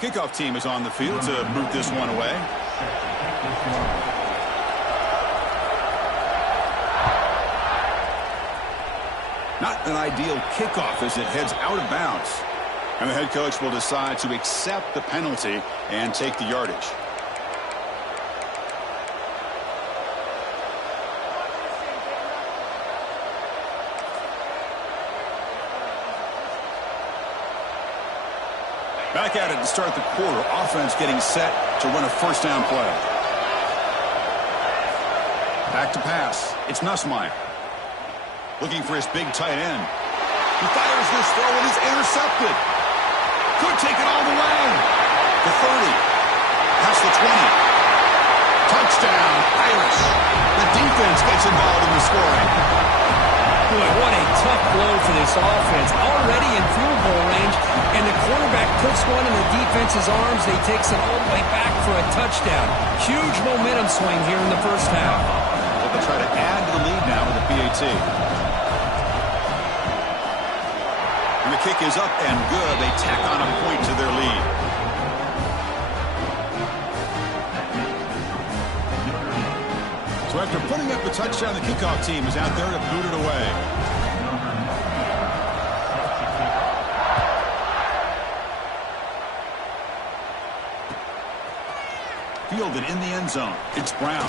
Kickoff team is on the field to boot this one away. Not an ideal kickoff as it heads out of bounds. And the head coach will decide to accept the penalty and take the yardage. Back at it to start the quarter. Offense getting set to run a first down play. Back to pass. It's Nussmeier. Looking for his big tight end. He fires this throw and is intercepted. Could take it all the way. The 30. Past the 20. Touchdown, Irish. The defense gets involved in the scoring. Boy, what a tough blow for this offense. Already in field goal range, and the quarterback puts one in the defense's arms. He takes it all the way back for a touchdown. Huge momentum swing here in the first half. They'll try to add to the lead now with the PAT. And the kick is up and good. They tack on a point to their lead. So after putting up the touchdown, the kickoff team is out there to boot it away. Fielded in the end zone. It's Brown.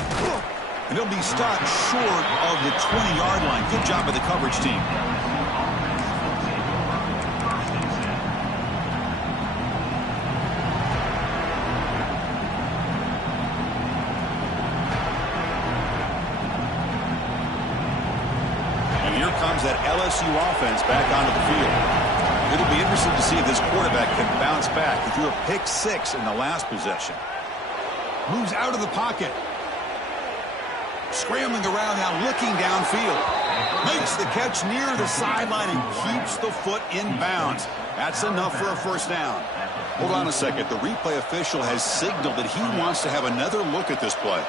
And he'll be stopped short of the 20-yard line. Good job by the coverage team. That LSU offense back onto the field. It'll be interesting to see if this quarterback can bounce back. He threw a pick-6 in the last possession. Moves out of the pocket. Scrambling around now, looking downfield. Makes the catch near the sideline and keeps the foot in bounds. That's enough for a first down. Hold on a second. The replay official has signaled that he wants to have another look at this play.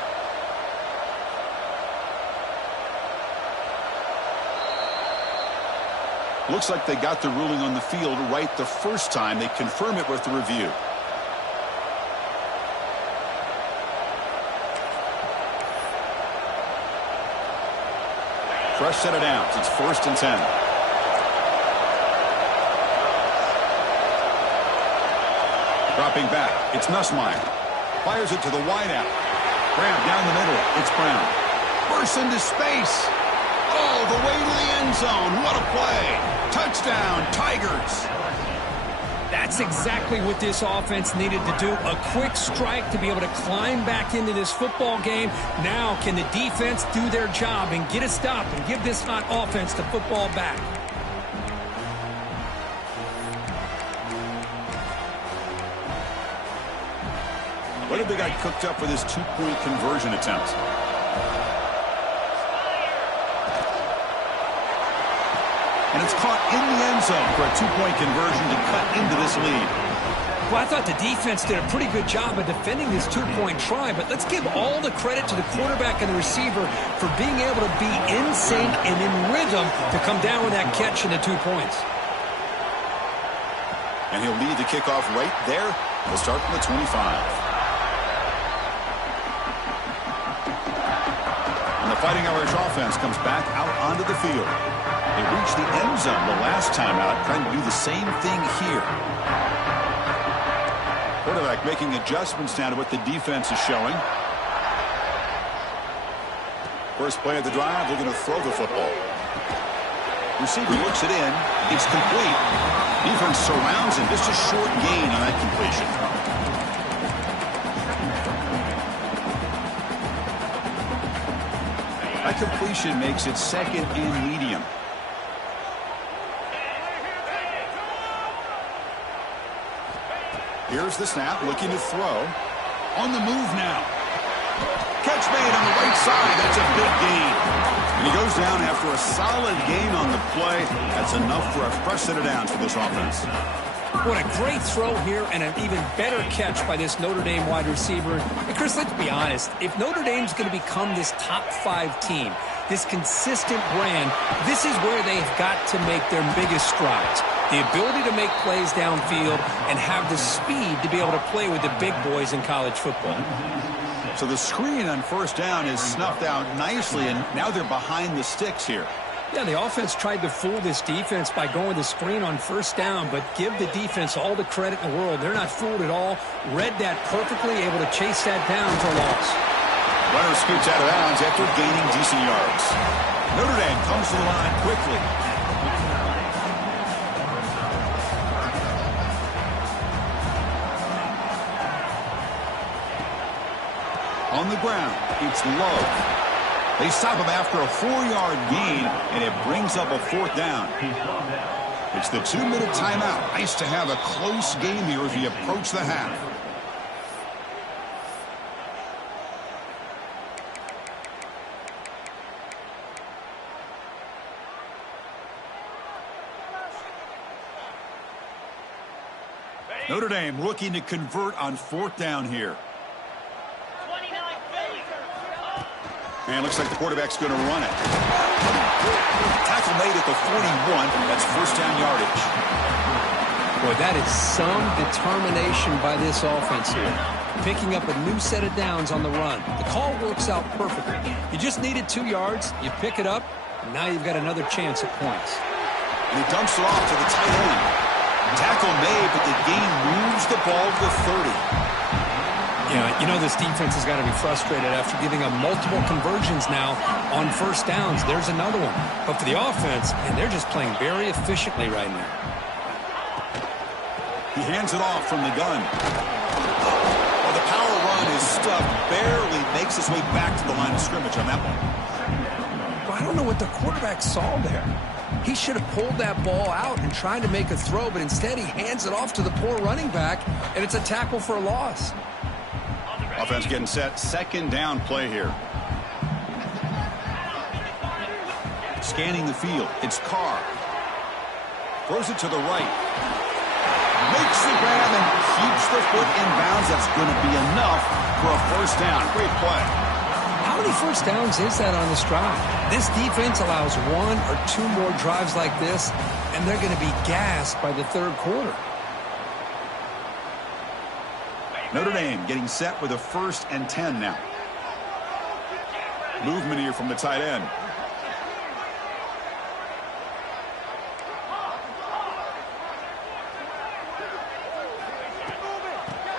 Looks like they got the ruling on the field right the first time. They confirm it with the review. Fresh set of downs. It's 1st and 10. Dropping back. It's Nussmeier. Fires it to the wideout. Graham down the middle. It's Brown. Bursts into space. Oh, the way to the end zone. What a play. Touchdown, Tigers. That's exactly what this offense needed to do. A quick strike to be able to climb back into this football game. Now, can the defense do their job and get a stop and give this hot offense the football back? What have they got cooked up for this two-point conversion attempt? And it's caught in the end zone for a two-point conversion to cut into this lead. Well, I thought the defense did a pretty good job of defending this two-point try, but let's give all the credit to the quarterback and the receiver for being able to be in sync and in rhythm to come down with that catch and the 2 points. And he'll lead the kickoff right there. We'll start from the 25. And the Fighting Irish offense comes back out onto the field. They reached the end zone the last time out, trying to do the same thing here. Quarterback making adjustments now to what the defense is showing. First play of the drive, looking to throw the football. Receiver looks it in. It's complete. Defense surrounds him. Just a short gain on that completion. That completion makes it 2nd and medium. Here's the snap, looking to throw. On the move now. Catch made on the right side. That's a big gain. And he goes down after a solid gain on the play. That's enough for a fresh set of downs for this offense. What a great throw here and an even better catch by this Notre Dame wide receiver. And Chris, let's be honest. If Notre Dame's going to become this top 5 team, this consistent brand, this is where they've got to make their biggest strides. The ability to make plays downfield and have the speed to be able to play with the big boys in college football. So the screen on first down is snuffed out nicely, and now they're behind the sticks here. Yeah, the offense tried to fool this defense by going the screen on first down, but give the defense all the credit in the world. They're not fooled at all. Read that perfectly, able to chase that down for a loss. Runner scoots out of bounds after gaining decent yards. Notre Dame comes to the line quickly. On the ground, it's Love. They stop him after a 4-yard gain, and it brings up a fourth down. It's the 2-minute timeout. Nice to have a close game here as we approach the half. Notre Dame looking to convert on fourth down here. And looks like the quarterback's going to run it. Tackle made at the 41. That's first down yardage. Boy, that is some determination by this offense here. Picking up a new set of downs on the run. The call works out perfectly. You just needed 2 yards. You pick it up. And now you've got another chance at points. And he dumps it off to the tight end. Tackle made, but the gain moves the ball to the 30. Yeah, you know this defense has got to be frustrated after giving up multiple conversions now on first downs. There's another one. But for the offense, man, they're just playing very efficiently right now. He hands it off from the gun. Well, the power run is stuffed. Barely makes his way back to the line of scrimmage on that one. Well, I don't know what the quarterback saw there. He should have pulled that ball out and tried to make a throw, but instead he hands it off to the poor running back, and it's a tackle for a loss. Offense getting set. Second down play here. Scanning the field. It's Carr. Throws it to the right. Makes the grab and keeps the foot in bounds. That's going to be enough for a first down. Great play. How many first downs is that on this drive? This defense allows 1 or 2 more drives like this, and they're going to be gassed by the third quarter. Notre Dame getting set with a 1st and 10 now. Movement here from the tight end.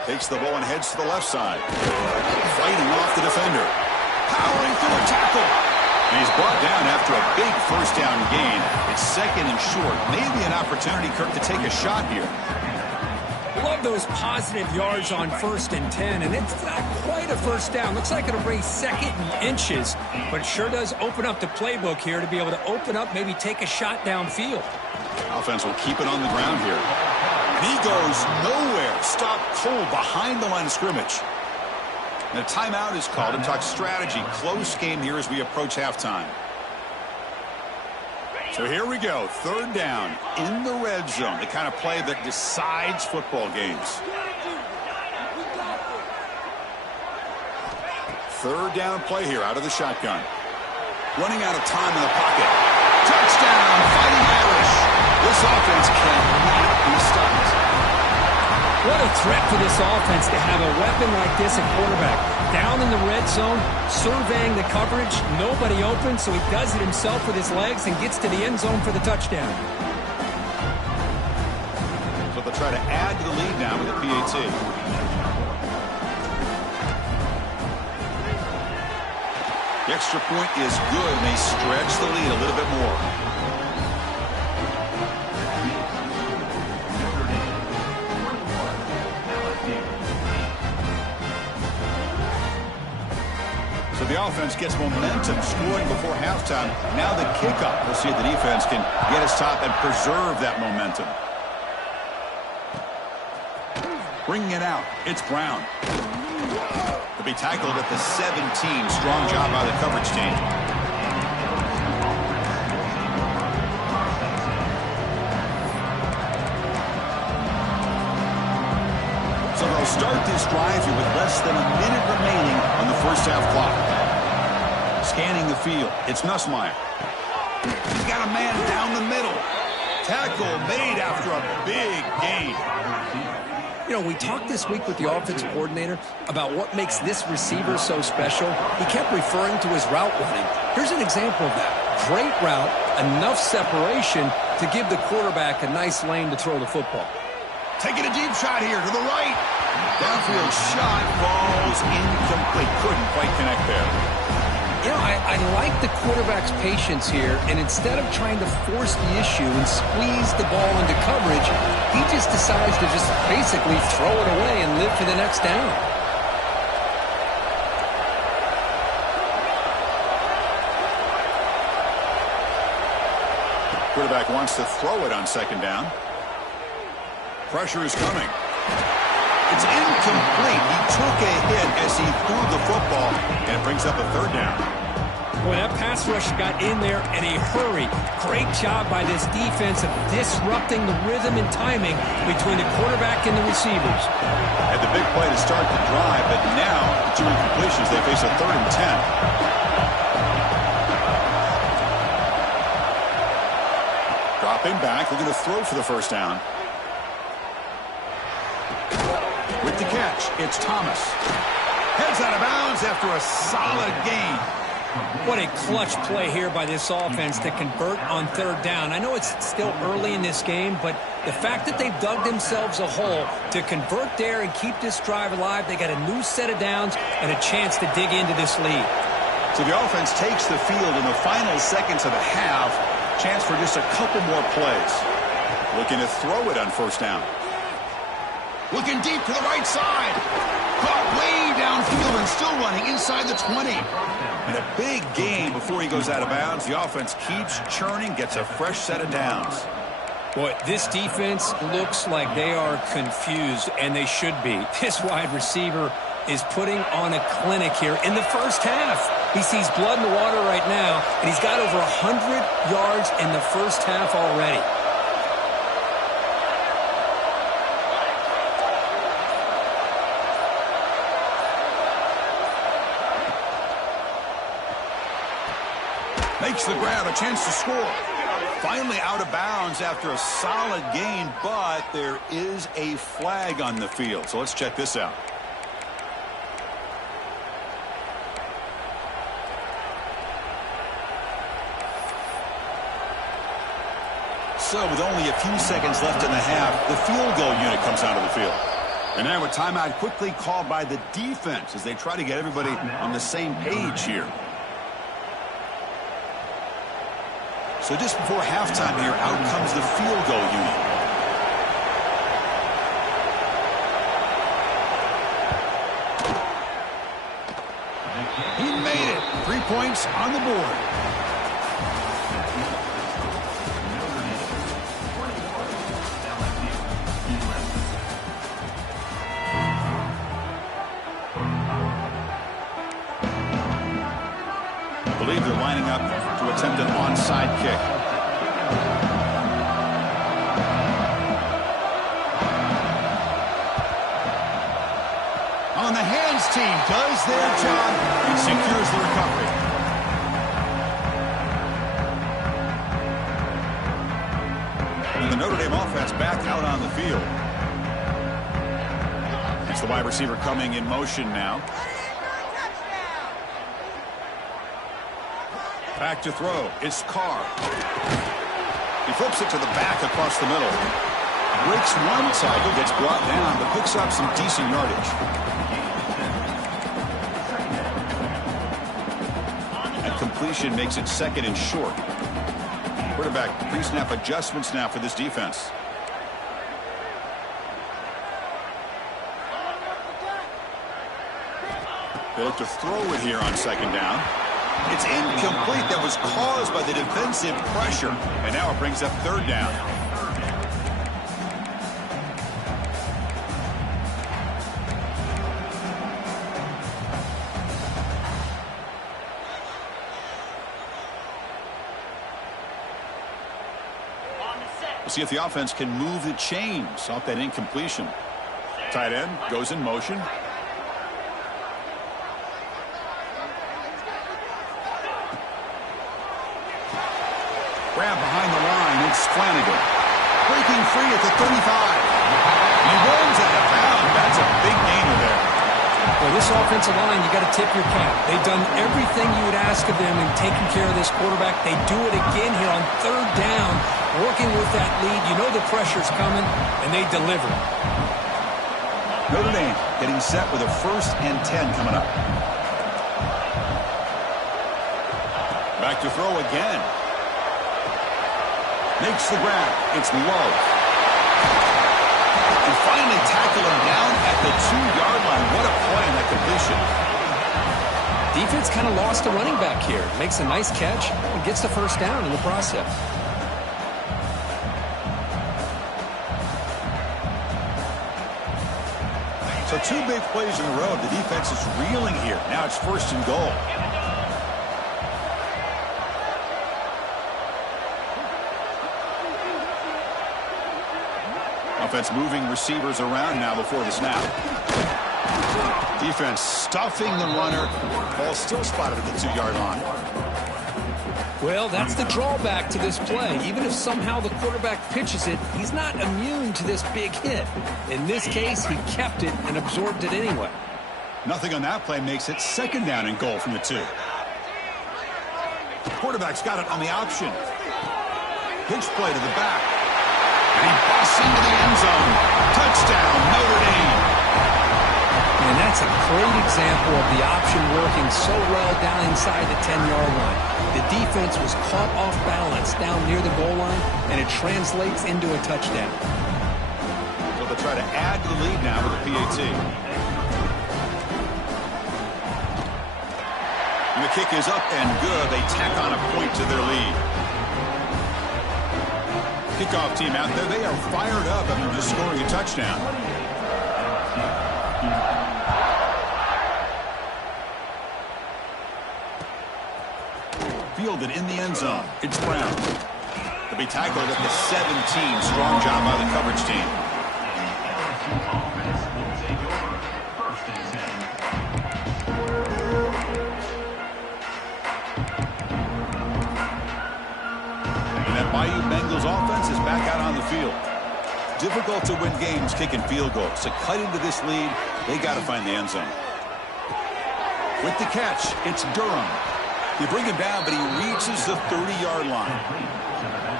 Takes the ball and heads to the left side. Fighting off the defender. Powering through a tackle. And he's brought down after a big first down gain. It's second and short. Maybe an opportunity, Kirk, to take a shot here. Love those positive yards on 1st and 10, and it's not quite a first down. Looks like it'll bring second and inches, but it sure does open up the playbook here to be able to open up, maybe take a shot downfield. Offense will keep it on the ground here. And he goes nowhere. Stopped cold behind the line of scrimmage. And a timeout is called and talk strategy. Close game here as we approach halftime. So here we go, third down in the red zone, the kind of play that decides football games. Third down play here out of the shotgun. Running out of time in the pocket. Touchdown, Fighting Irish. This offense cannot be stopped. What a threat for this offense to have a weapon like this at quarterback. Down in the red zone, surveying the coverage, nobody open, so he does it himself with his legs and gets to the end zone for the touchdown. So they'll try to add to the lead now with a PAT. The extra point is good, and they stretch the lead a little bit more. So the offense gets momentum, scoring before halftime. Now the kickoff. We'll see if the defense can get his top and preserve that momentum. Bringing it out, it's Brown. To be tackled at the 17. Strong job by the coverage team. So they'll start this drive here with less than a minute remaining on the first half clock. Scanning the field, it's Nussmeier. He's got a man down the middle. Tackle made after a big gain. You know, we talked this week with the offensive coordinator about what makes this receiver so special. He kept referring to his route running. Here's an example of that. Great route, enough separation to give the quarterback a nice lane to throw the football. Taking a deep shot here to the right. Downfield shot falls incomplete. Couldn't quite connect there. You know, I like the quarterback's patience here, and instead of trying to force the issue and squeeze the ball into coverage, he just decides to just basically throw it away and live for the next down. Quarterback wants to throw it on second down. Pressure is coming. It's incomplete. He took a hit as he threw the football, and it brings up a third down. Boy, that pass rush got in there in a hurry. Great job by this defense of disrupting the rhythm and timing between the quarterback and the receivers. Had the big play to start the drive, but now, the two incompletions, they face a 3rd and 10. Dropping back, looking to throw for the first down. With the catch, it's Thomas. Heads out of bounds after a solid gain. What a clutch play here by this offense to convert on 3rd down. I know it's still early in this game, but the fact that they've dug themselves a hole to convert there and keep this drive alive, they got a new set of downs and a chance to dig into this lead. So the offense takes the field in the final seconds of the half. Chance for just a couple more plays. Looking to throw it on 1st down. Looking deep to the right side. Caught way downfield and still running inside the 20. And a big gain before he goes out of bounds. The offense keeps churning, gets a fresh set of downs. Boy, this defense looks like they are confused, and they should be. This wide receiver is putting on a clinic here in the first half. He sees blood in the water right now, and he's got over 100 yards in the first half already. Makes the grab, a chance to score. Finally out of bounds after a solid gain, but there is a flag on the field. So let's check this out. So with only a few seconds left in the half, the field goal unit comes out of the field. And now a timeout quickly called by the defense as they try to get everybody on the same page here. So just before halftime here, out comes the field goal unit. He made it. 3 points on the board. I believe they're lining up to attempt an onside kick. On the hands team does their job and secures the recovery. And the Notre Dame offense back out on the field. It's the wide receiver coming in motion now. Back to throw. It's Carr. He flips it to the back across the middle. Breaks one tackle, gets brought down, but picks up some decent yardage. And completion makes it 2nd and short. Quarterback pre-snap adjustments now for this defense. They look to throw it here on 2nd down. It's incomplete. That was caused by the defensive pressure. And now it brings up 3rd down. We'll see if the offense can move the chains off that incompletion. Tight end goes in motion. Grab behind the line. It's Flanagan. breaking free at the 35. He runs out of bounds. That's a big gainer there. Well, this offensive line, you got to tip your cap. They've done everything you would ask of them in taking care of this quarterback. They do it again here on third down, working with that lead. You know the pressure's coming, and they deliver. Notre Dame getting set with a 1st and 10 coming up. Back to throw again. Makes the grab. It's low. And finally tackle him down at the 2-yard line. What a play in that completion. Defense kind of lost a running back here. Makes a nice catch and gets the first down in the process. So 2 big plays in a row. The defense is reeling here. Now it's 1st and goal. Offense moving receivers around now before the snap. Defense stuffing the runner. Ball still spotted at the 2-yard line. Well, that's the drawback to this play. Even if somehow the quarterback pitches it, he's not immune to this big hit. In this case, he kept it and absorbed it anyway. Nothing on that play makes it 2nd down and goal from the 2. Quarterback's got it on the option. Pitch play to the back. And he busts into the end zone. Touchdown, Notre Dame. And that's a great example of the option working so well down inside the 10-yard line. The defense was caught off balance down near the goal line, and it translates into a touchdown. So they'll try to add to the lead now with the PAT. And the kick is up and good. They tack on a point to their lead. Kickoff team out there. They are fired up after just scoring a touchdown. Fielded in the end zone. It's Brown. They'll be tackled at the 17. Strong job by the coverage team. Bayou Bengals offense is back out on the field. Difficult to win games kicking field goals. To cut into this lead, they got to find the end zone. With the catch, it's Durham. They bring him down, but he reaches the 30-yard line.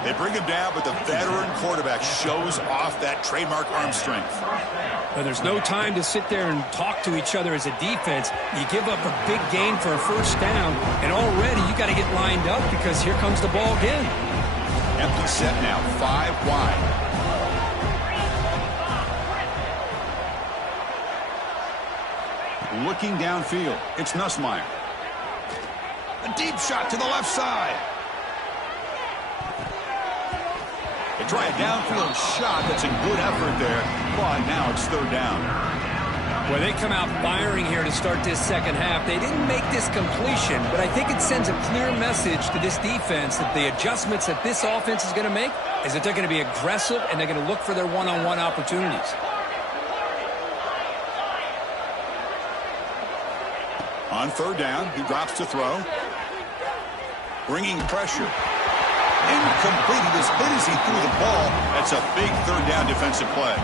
They bring him down, but the veteran quarterback shows off that trademark arm strength. Well, there's no time to sit there and talk to each other as a defense. You give up a big gain for a 1st down, and already you got to get lined up because here comes the ball again. Empty set now, 5 wide. Looking downfield, it's Nussmeier. A deep shot to the left side. They try a downfield shot. That's a good effort there, but now it's 3rd down. Well, they come out firing here to start this second half. They didn't make this completion, but I think it sends a clear message to this defense that the adjustments that this offense is going to make is that they're going to be aggressive and they're going to look for their one-on-one opportunities. On 3rd down, he drops to throw. Bringing pressure. Incomplete. He was hit as he threw the ball. That's a big 3rd down defensive play.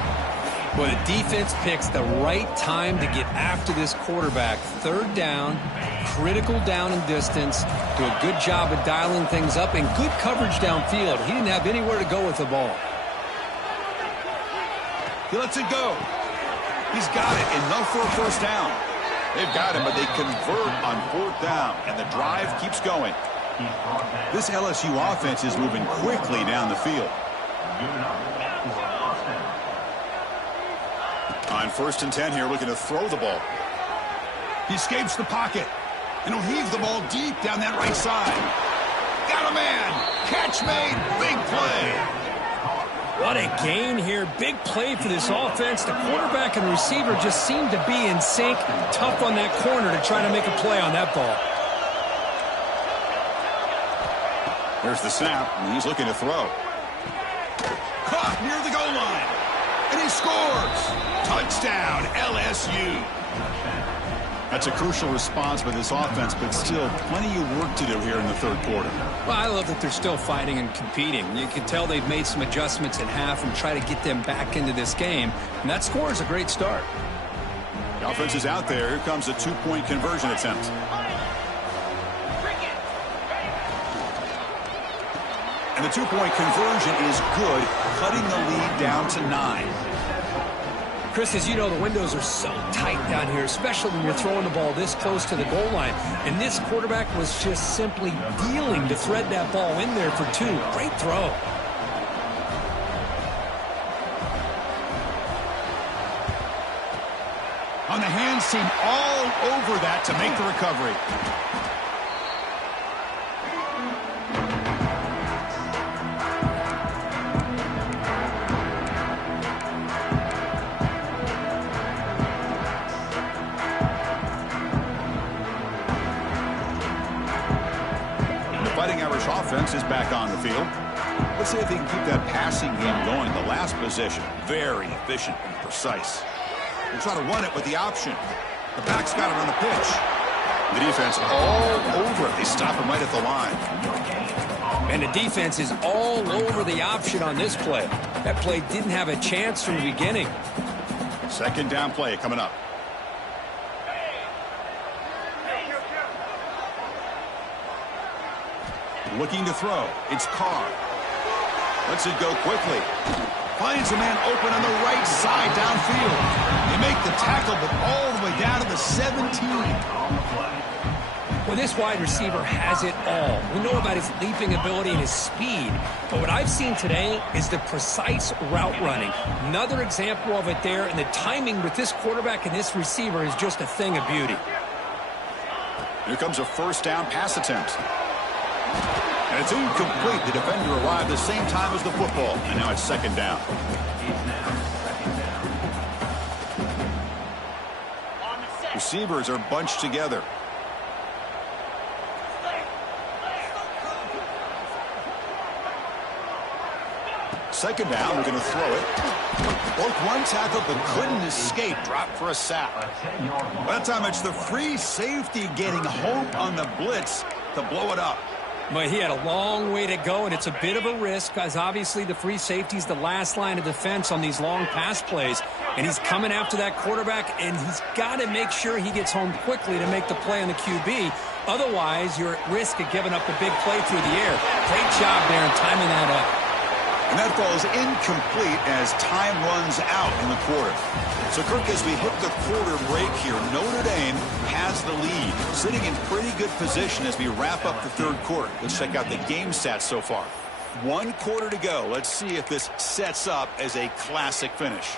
Well, the defense picks the right time to get after this quarterback. 3rd down, critical down and distance. Do a good job of dialing things up and good coverage downfield. He didn't have anywhere to go with the ball. He lets it go. He's got it. Enough for a 1st down. They've got him, but they convert on 4th down, and the drive keeps going. This LSU offense is moving quickly down the field. On 1st and 10 here, looking to throw the ball. He escapes the pocket, and he'll heave the ball deep down that right side. Got a man. Catch made. Big play. What a gain here. Big play for this offense. The quarterback and receiver just seem to be in sync. Tough on that corner to try to make a play on that ball. There's the snap, and he's looking to throw. Caught near the goal line. And he scores. Touchdown, LSU. That's a crucial response by this offense, but still plenty of work to do here in the third quarter. Well, I love that they're still fighting and competing. You can tell they've made some adjustments at half and try to get them back into this game. And that score is a great start. The offense is out there. Here comes a two-point conversion attempt. And the two-point conversion is good, cutting the lead down to 9. Chris, as you know, the windows are so tight down here, especially when you're throwing the ball this close to the goal line. And this quarterback was just simply dealing to thread that ball in there for 2. Great throw. On the hands team all over that to make the recovery. Offense is back on the field. Let's see if they can keep that passing game going. The last possession, very efficient and precise. We'll try to run it with the option. The back's got it on the pitch. The defense all over it. They stop him right at the line. And the defense is all over the option on this play. That play didn't have a chance from the beginning. Second down play coming up. Looking to throw. It's Carr. Lets it go quickly. Finds a man open on the right side downfield. They make the tackle, but all the way down to the 17. Well, this wide receiver has it all. We know about his leaping ability and his speed. But what I've seen today is the precise route running. Another example of it there, and the timing with this quarterback and this receiver is just a thing of beauty. Here comes a first down pass attempt. And it's incomplete. The defender arrived the same time as the football. And now it's second down. Receivers are bunched together. Second down, we're going to throw it. Broke one tackle, but couldn't escape. Dropped for a sack. By that time, it's the free safety getting home on the blitz to blow it up. But he had a long way to go, and it's a bit of a risk because obviously the free safety is the last line of defense on these long pass plays. And he's coming after that quarterback, and he's got to make sure he gets home quickly to make the play on the QB. Otherwise, you're at risk of giving up a big play through the air. Great job there in timing that up. And that falls incomplete as time runs out in the quarter. So, Kirk, as we hit the quarter break here, Notre Dame has the lead, sitting in pretty good position as we wrap up the third quarter. Let's check out the game stats so far. 1 quarter to go. Let's see if this sets up as a classic finish.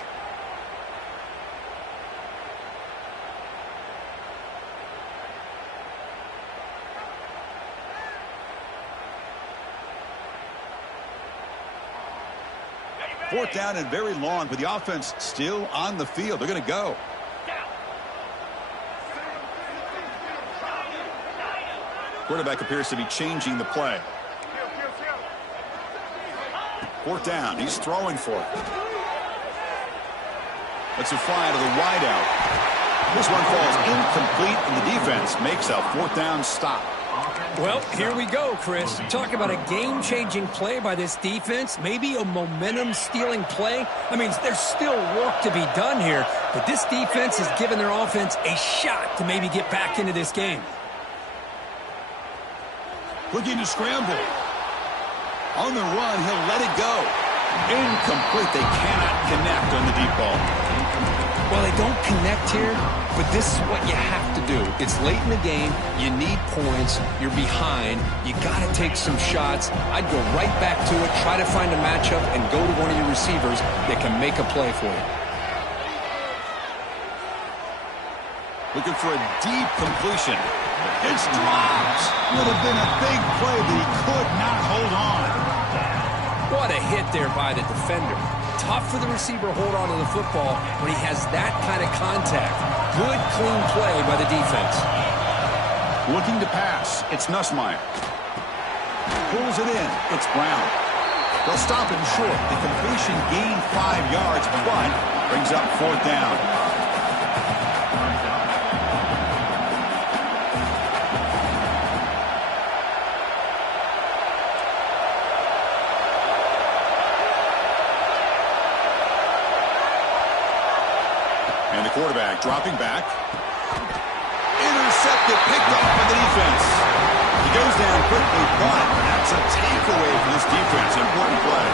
Fourth down and very long, but the offense still on the field. They're going to go. Quarterback appears to be changing the play. Fourth down. He's throwing for it. Lets it fly to the wideout. This one falls incomplete, and the defense makes a fourth down stop. Well, here we go, Chris. Talk about a game-changing play by this defense. Maybe a momentum-stealing play. I mean, there's still work to be done here, but this defense has given their offense a shot to maybe get back into this game. Looking to scramble. On the run, he'll let it go. Incomplete. They cannot connect on the deep ball. Well, they don't connect here, but this is what you have to do. It's late in the game. You need points. You're behind. You got to take some shots. I'd go right back to it, try to find a matchup, and go to one of your receivers that can make a play for you. Looking for a deep completion. It's dropped. Would have been a big play, but he could not hold on. What a hit there by the defender. Tough for the receiver to hold on to the football when he has that kind of contact. Good, clean play by the defense. Looking to pass. It's Nussmeier. Pulls it in. It's Brown. They'll stop him short. The completion gained 5 yards, but brings up fourth down. And the quarterback dropping back. Intercepted, picked off by the defense. He goes down quickly, but that's a takeaway for this defense. Important play.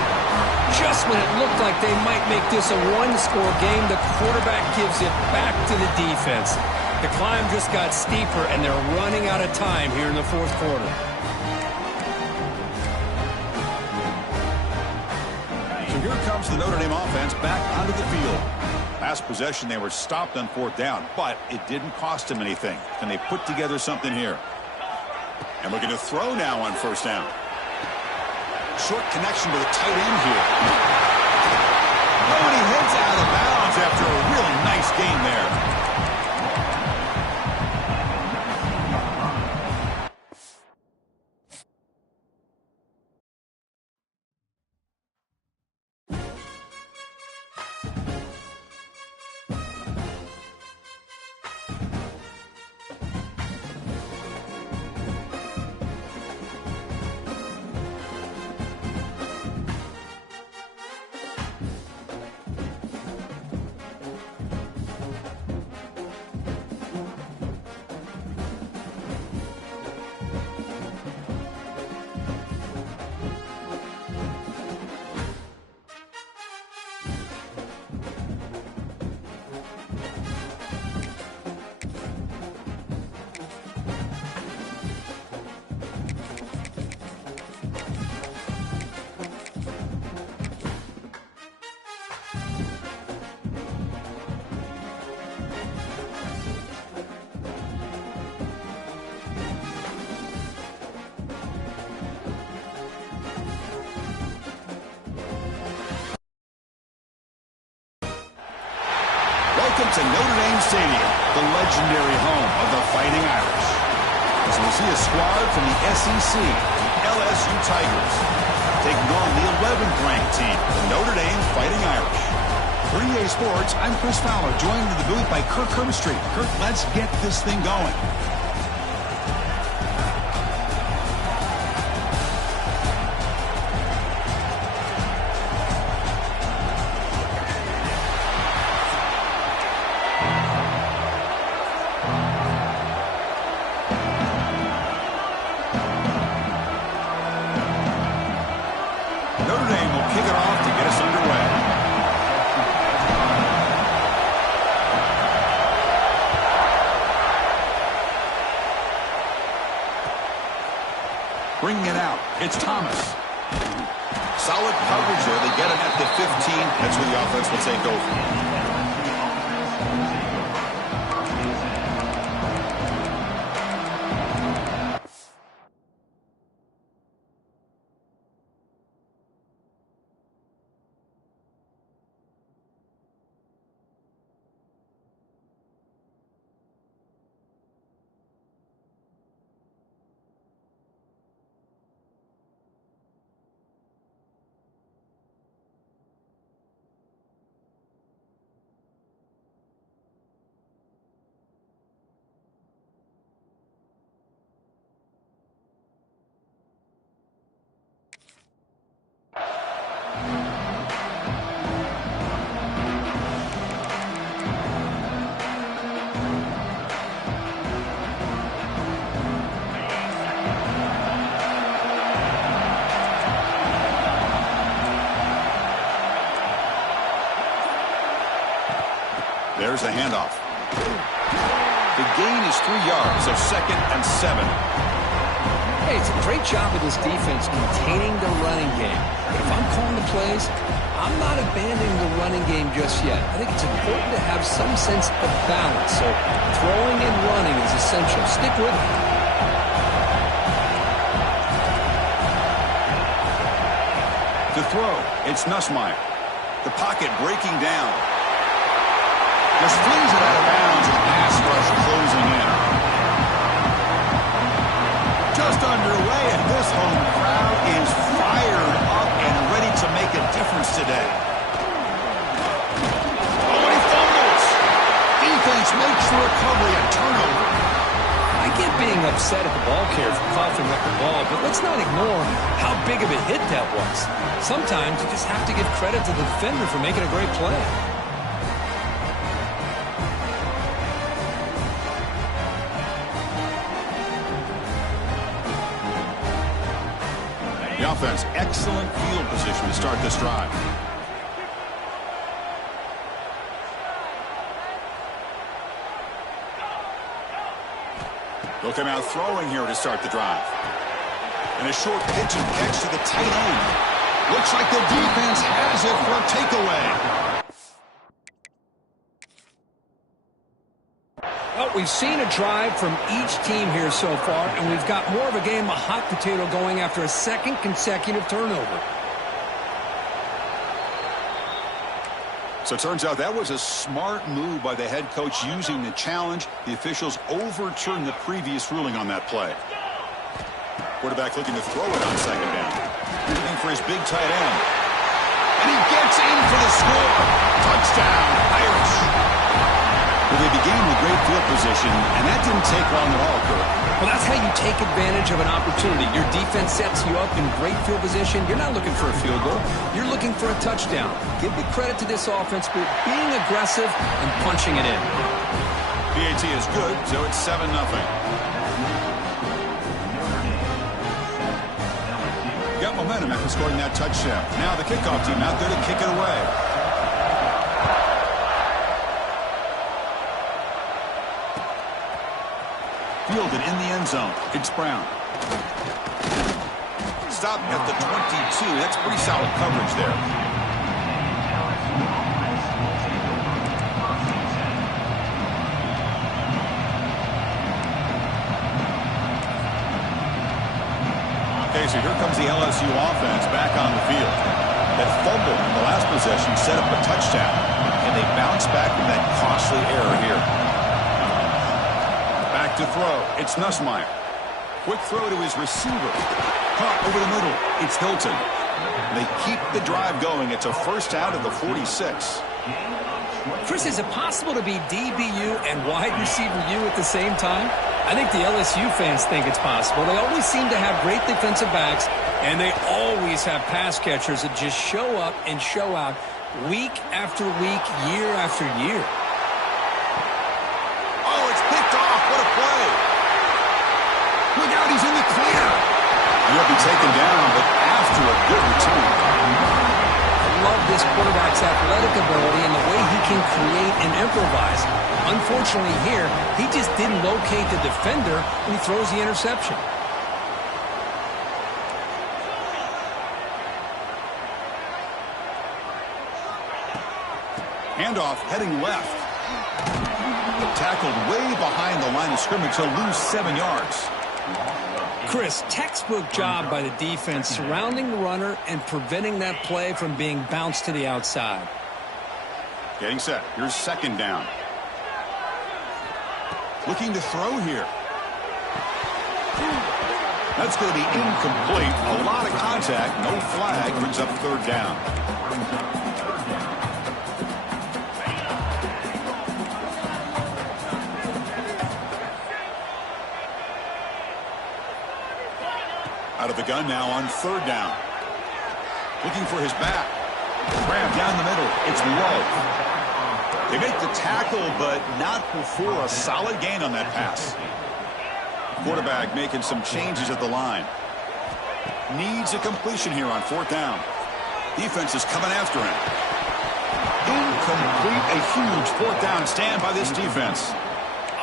Just when it looked like they might make this a one-score game, the quarterback gives it back to the defense. The climb just got steeper, and they're running out of time here in the fourth quarter. So here comes the Notre Dame offense back onto the field. Last possession, they were stopped on fourth down, but it didn't cost them anything. Can they put together something here? And looking to throw now on first down. Short connection to the tight end here. Oh, and he heads out of bounds after a really nice gain there. Welcome to Notre Dame Stadium, the legendary home of the Fighting Irish. As we see a squad from the SEC, the LSU Tigers, taking on the 11th-ranked team, the Notre Dame Fighting Irish. For EA Sports, I'm Chris Fowler, joined in the booth by Kirk Herbstreit. Kirk, let's get this thing going. Bringing it out, it's Thomas. Solid coverage there. They get him at the 15. That's where the offense will take over. There's a handoff. The gain is 3 yards, so 2nd and 7. Hey, it's a great job of this defense containing the running game. But if I'm calling the plays, I'm not abandoning the running game just yet. I think it's important to have some sense of balance. So throwing and running is essential. Stick with it. To throw, it's Nussmeier. The pocket breaking down. Just flings it out of bounds and pass rush closing in. Just underway, and this home crowd is fired up and ready to make a difference today. Oh, and he fumbles. Defense makes the recovery a turnover. I get being upset at the ball carrier for coughing up the ball, but let's not ignore how big of a hit that was. Sometimes you just have to give credit to the defender for making a great play. offense. Excellent field position to start this drive. They'll come out throwing here to start the drive. And a short pitch and catch to the tight end. Looks like the defense has it for a takeaway. Well, we've seen a drive from each team here so far, and we've got more of a game of hot potato going after a second consecutive turnover. So it turns out that was a smart move by the head coach using the challenge. The officials overturned the previous ruling on that play. Quarterback looking to throw it on second down. He's looking for his big tight end. And he gets in for the score. Touchdown, Irish. Well, they began with great field position, and that didn't take long at all, Kirk. Well, that's how you take advantage of an opportunity. Your defense sets you up in great field position. You're not looking for a field goal. You're looking for a touchdown. Give the credit to this offense for being aggressive and punching it in. PAT is good, so it's 7-0. Got momentum after scoring that touchdown. Now the kickoff team out there to kick it away. Fielded in the end zone. It's Brown. Stopped at the 22. That's pretty solid coverage there. Okay, so here comes the LSU offense back on the field. That fumble in the last possession set up a touchdown, and they bounce back from that costly error here. Back to throw. It's Nussmeier. Quick throw to his receiver. Caught over the middle. It's Hilton. They keep the drive going. It's a first down at the 46. Chris, is it possible to be DBU and wide receiver U at the same time? I think the LSU fans think it's possible. They always seem to have great defensive backs, and they always have pass catchers that just show up and show out week after week, year after year. Oh, it's picked off. What a play. Look out, he's in the clear. He'll be taken down, but after a good return. I love this quarterback's athletic ability and the way he can create and improvise. Unfortunately here, he just didn't locate the defender when he throws the interception. Handoff heading left. Tackled way behind the line of scrimmage. He'll lose 7 yards. Chris, textbook job by the defense surrounding the runner and preventing that play from being bounced to the outside. Getting set. Here's second down. Looking to throw here. That's going to be incomplete. A lot of contact. No flag. Brings up third down. Out of the gun now on third down. Looking for his back. Grab down the middle. It's low. They make the tackle, but not before a solid gain on that pass. Quarterback making some changes at the line. Needs a completion here on fourth down. Defense is coming after him. Incomplete. A huge fourth down stand by this defense.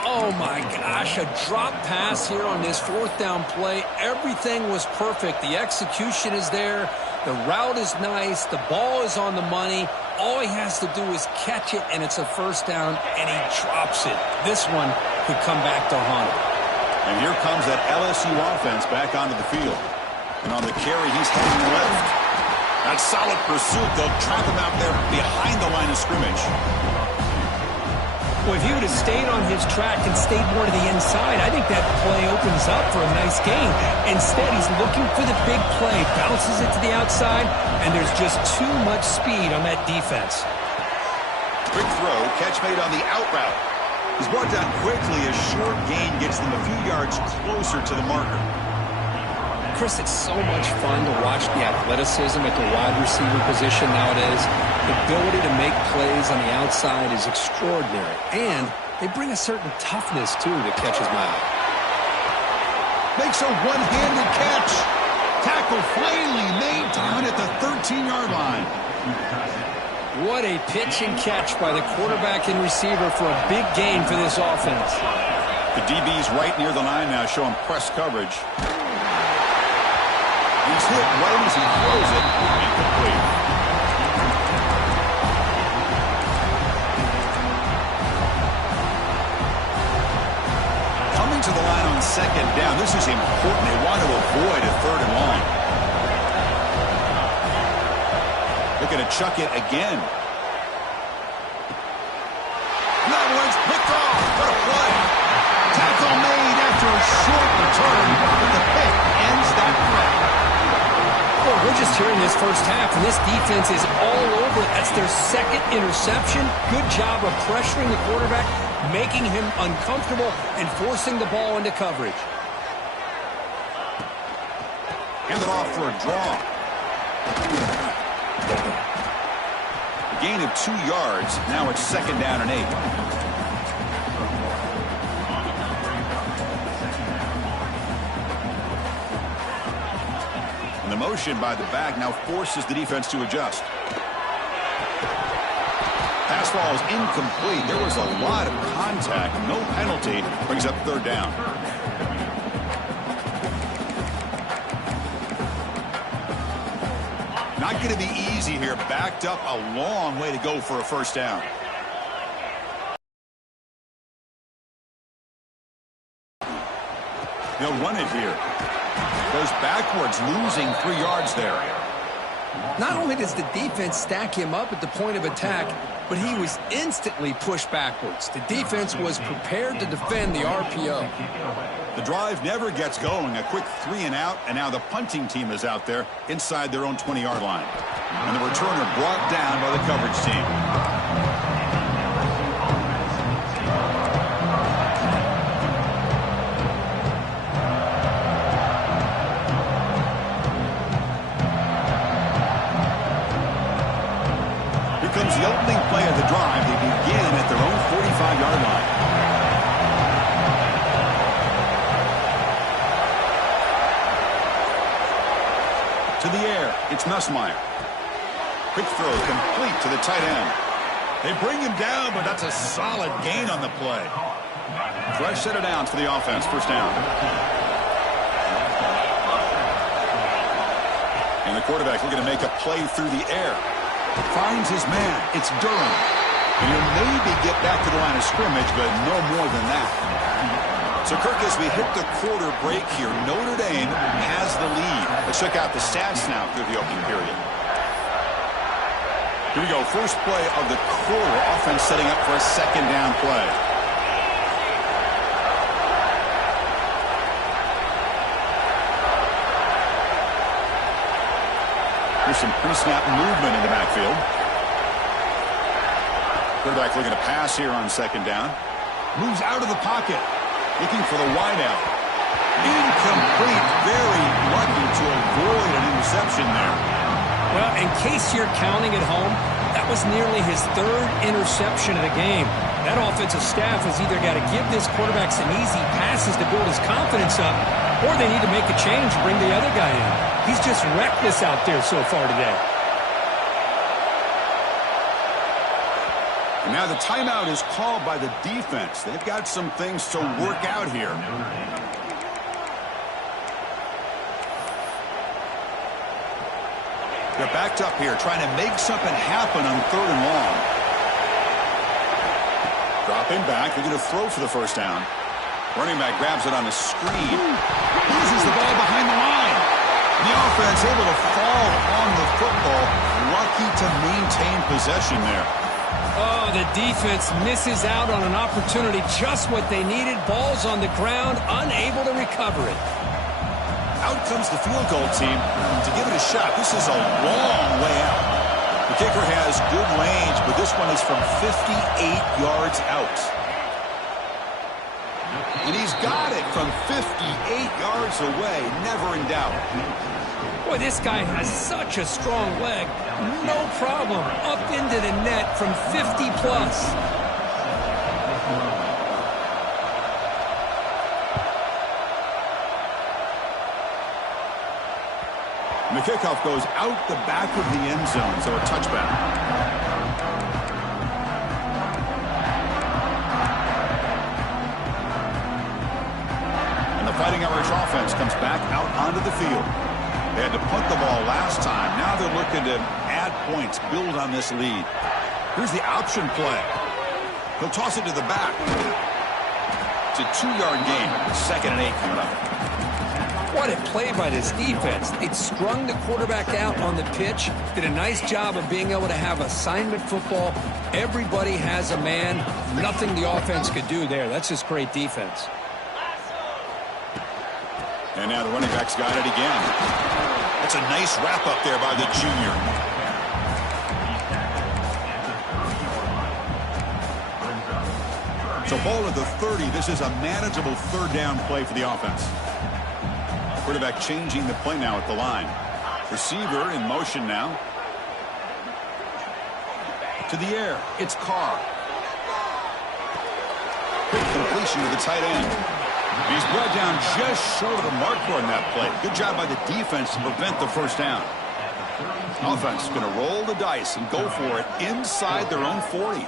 Oh, my gosh, a drop pass here on this fourth down play. Everything was perfect. The execution is there. The route is nice. The ball is on the money. All he has to do is catch it, and it's a first down, and he drops it. This one could come back to haunt him. And here comes that LSU offense back onto the field. And on the carry, he's heading left. That solid pursuit. They'll trap him out there behind the line of scrimmage. Well, if he would have stayed on his track and stayed more to the inside, I think that play opens up for a nice gain. Instead, he's looking for the big play, bounces it to the outside, and there's just too much speed on that defense. Quick throw, catch made on the out route. He's brought down quickly. A short gain gets them a few yards closer to the marker. Chris, it's so much fun to watch the athleticism at the wide receiver position nowadays. The ability to make plays on the outside is extraordinary. And they bring a certain toughness, too, that catches my eye. Makes a one-handed catch. Tackle finally made, down at the 13-yard line. What a pitch and catch by the quarterback and receiver for a big gain for this offense. The DB's right near the line now, showing press coverage. He's hit right as he throws it. Incomplete. Coming to the line on second down. This is important. They want to avoid a third and long. They're going to chuck it again. That one's picked off. What a play. Tackle made after a short return, but the pick ends that play. Well, we're just here in this first half, and this defense is all over. That's their second interception. Good job of pressuring the quarterback, making him uncomfortable, and forcing the ball into coverage. Hand it off for a draw. A gain of 2 yards. Now it's second down and 8. And the motion by the back now forces the defense to adjust. Pass ball is incomplete. There was a lot of contact. No penalty. Brings up third down. Not going to be easy here. Backed up a long way to go for a first down. They'll run it here. Goes backwards, losing 3 yards there. Not only does the defense stack him up at the point of attack, but he was instantly pushed backwards. The defense was prepared to defend the RPO. The drive never gets going. A quick 3 and out, and now the punting team is out there inside their own 20-yard line. And the returner brought down by the coverage team. Here comes the opening play of the drive. They begin at their own 45-yard line. To the air, it's Nussmeier. Quick throw, complete to the tight end. They bring him down, but that's a solid gain on the play. Fresh set of downs for the offense, first down. And the quarterback looking to make a play through the air. Finds his man. It's Durham. And he'll maybe get back to the line of scrimmage, but no more than that. So, Kirk, as we hit the quarter break here, Notre Dame has the lead. Let's check out the stats now through the opening period. Here we go. First play of the quarter. Offense setting up for a second down play. There's some pre-snap movement in the backfield. Quarterback looking to pass here on second down. Moves out of the pocket. Looking for the wideout. Incomplete. Very lucky to avoid an interception there. Well, in case you're counting at home, that was nearly his third interception of the game. That offensive staff has either got to give this quarterback some easy passes to build his confidence up, or they need to make a change and bring the other guy in. He's just reckless out there so far today. And now the timeout is called by the defense. They've got some things to work out here. They're backed up here, trying to make something happen on third and long. Dropping back, they're going to throw for the first down. Running back grabs it on a screen. Loses the ball behind the line. The offense able to fall on the football. Lucky to maintain possession there. Oh, the defense misses out on an opportunity. Just what they needed. Ball's on the ground, unable to recover it. Out comes the field goal team to give it a shot. This is a long way out. The kicker has good range, but this one is from 58 yards out. And he's got it from 58 yards away. Never in doubt. Boy, this guy has such a strong leg. No problem. Up into the net from 50 plus. the kickoff goes out the back of the end zone, so a touchback. And the Fighting Irish offense comes back out onto the field. They had to punt the ball last time. Now they're looking to add points, build on this lead. Here's the option play. He'll toss it to the back. It's a 2-yard gain. 2nd and 8 coming up. What a play by this defense. They strung the quarterback out on the pitch, did a nice job of being able to have assignment football. Everybody has a man. Nothing the offense could do there. That's just great defense. And now the running back's got it again. That's a nice wrap up there by the junior. So ball at the 30. This is a manageable 3rd down play for the offense. Quarterback changing the play now at the line. Receiver in motion now. To the air. It's Carr. Quick completion to the tight end. He's brought down just short of the marker on that play. Good job by the defense to prevent the 1st down. Offense is going to roll the dice and go for it inside their own 40.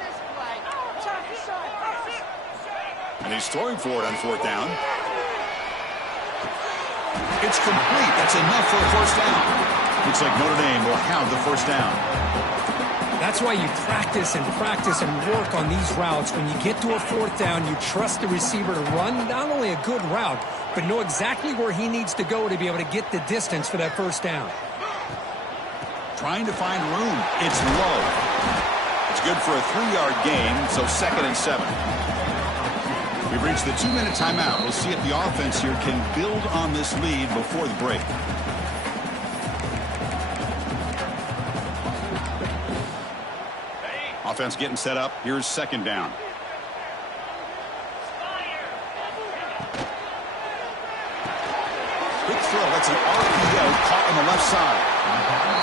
And he's throwing for it on 4th down. It's complete. That's enough for a 1st down. Looks like Notre Dame will have the 1st down. That's why you practice and practice and work on these routes. When you get to a 4th down, you trust the receiver to run not only a good route, but know exactly where he needs to go to be able to get the distance for that 1st down. Trying to find room. It's low. It's good for a 3-yard gain, so 2nd and 7. We've reached the 2-minute timeout. We'll see if the offense here can build on this lead before the break. Offense getting set up. Here's 2nd down. Quick throw. That's an RPO caught on the left side.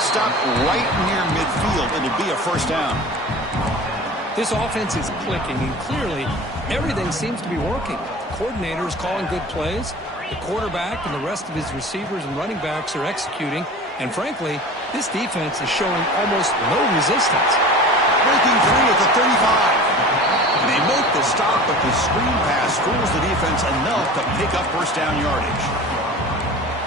Stopped right near midfield, and it'd be a 1st down. This offense is clicking, and clearly everything seems to be working. The coordinator is calling good plays. The quarterback and the rest of his receivers and running backs are executing. And frankly, this defense is showing almost no resistance. Breaking free at the 35. And they make the stop, but the screen pass fools the defense enough to pick up 1st down yardage.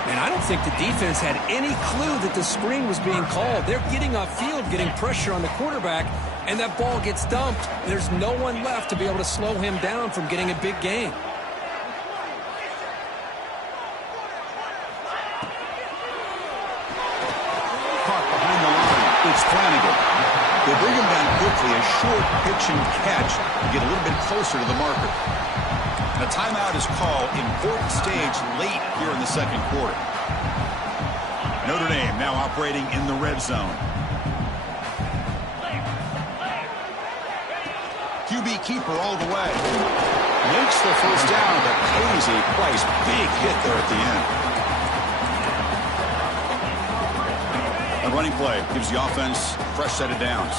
And I don't think the defense had any clue that the screen was being called. They're getting off field, getting pressure on the quarterback, and that ball gets dumped. There's no one left to be able to slow him down from getting a big gain. Caught behind the line. It's Flanagan. They bring him down quickly. A short pitch and catch to get a little bit closer to the marker. The timeout is called. Important stage late here in the 2nd quarter. Notre Dame now operating in the red zone. QB keeper all the way. Makes the 1st down, but pays a price. Big hit there at the end. A running play gives the offense a fresh set of downs.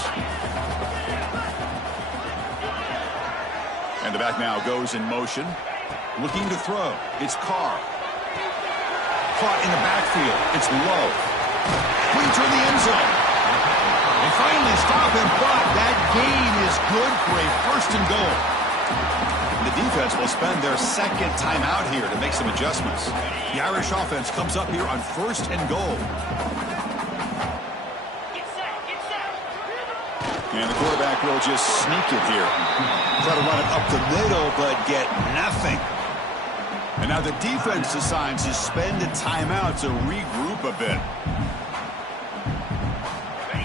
And the back now goes in motion. Looking to throw. It's Carr. Caught in the backfield. It's low. Clean to the end zone. They finally stop him, but that gain is good for a 1st and goal. And the defense will spend their 2nd timeout here to make some adjustments. The Irish offense comes up here on 1st and goal. And the quarterback will just sneak it here. Try to run it up the middle, but get nothing. And now the defense decides to spend a timeout to regroup a bit.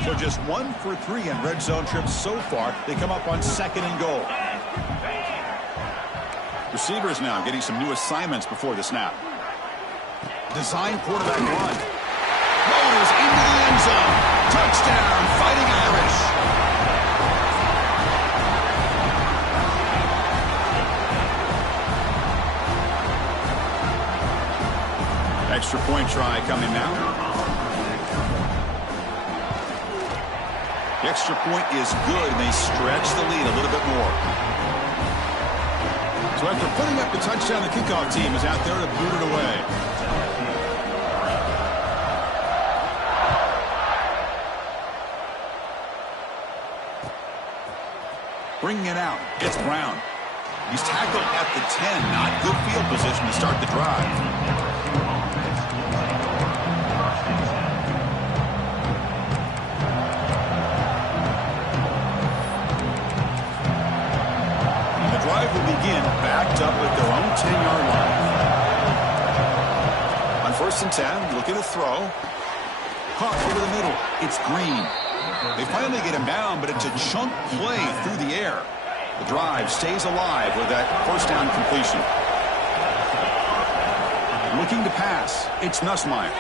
So just 1 for 3 in red zone trips so far. They come up on 2nd and goal. Receivers now getting some new assignments before the snap. Design quarterback run. Motors into the end zone. Touchdown, Fighting Irish. Extra point try coming now. The extra point is good, and they stretch the lead a little bit more. So after putting up the touchdown, the kickoff team is out there to boot it away. Bringing it out. It's Brown. He's tackled at the 10. Not good field position to start the drive. And the drive will begin backed up at their own 10-yard line. On 1st and 10, looking to throw. Caught over the middle. It's Green. They finally get him down, but it's a chunk play through the air. The drive stays alive with that first down completion. Looking to pass. It's Nussmeier.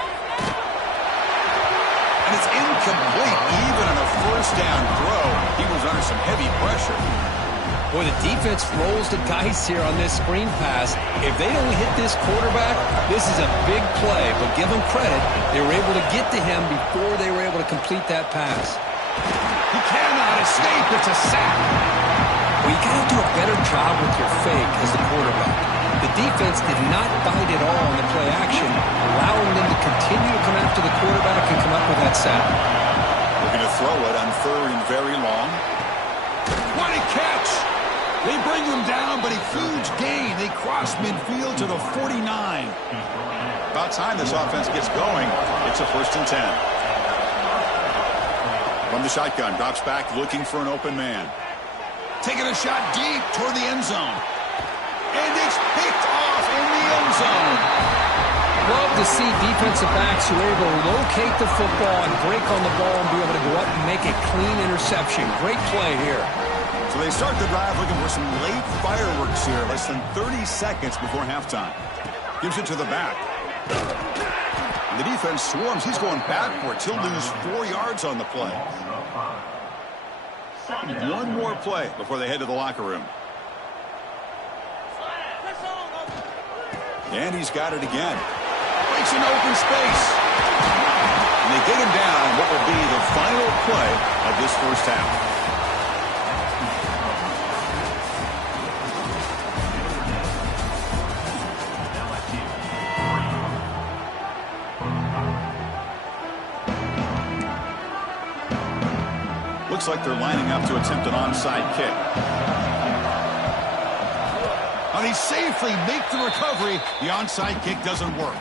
And it's incomplete. Even on a first down throw, he was under some heavy pressure. Boy, the defense rolls the dice here on this screen pass. If they don't hit this quarterback, this is a big play. But give them credit, they were able to get to him before they were able to complete that pass. He cannot escape. It's a sack. Well, you got to do a better job with your fake as the quarterback. The defense did not bite at all on the play action, allowing them to continue to come after the quarterback and come up with that sack. Looking to throw it on 3rd and very long. What a catch! They bring him down, but a huge gain. They cross midfield to the 49. About time this offense gets going. It's a 1st and 10. From the shotgun, drops back looking for an open man. Taking a shot deep toward the end zone. And it's picked off in the end zone. Love to see defensive backs who are able to locate the football and break on the ball and be able to go up and make a clean interception. Great play here. So they start the drive looking for some late fireworks here. Less than 30 seconds before halftime. Gives it to the back. And the defense swarms. He's going backwards. He'll lose 4 yards on the play. One more play before they head to the locker room. And he's got it again. Breaks an open space. And they get him down on what will be the final play of this first half. Looks like they're lining up to attempt an onside kick. And he safely makes the recovery. The onside kick doesn't work.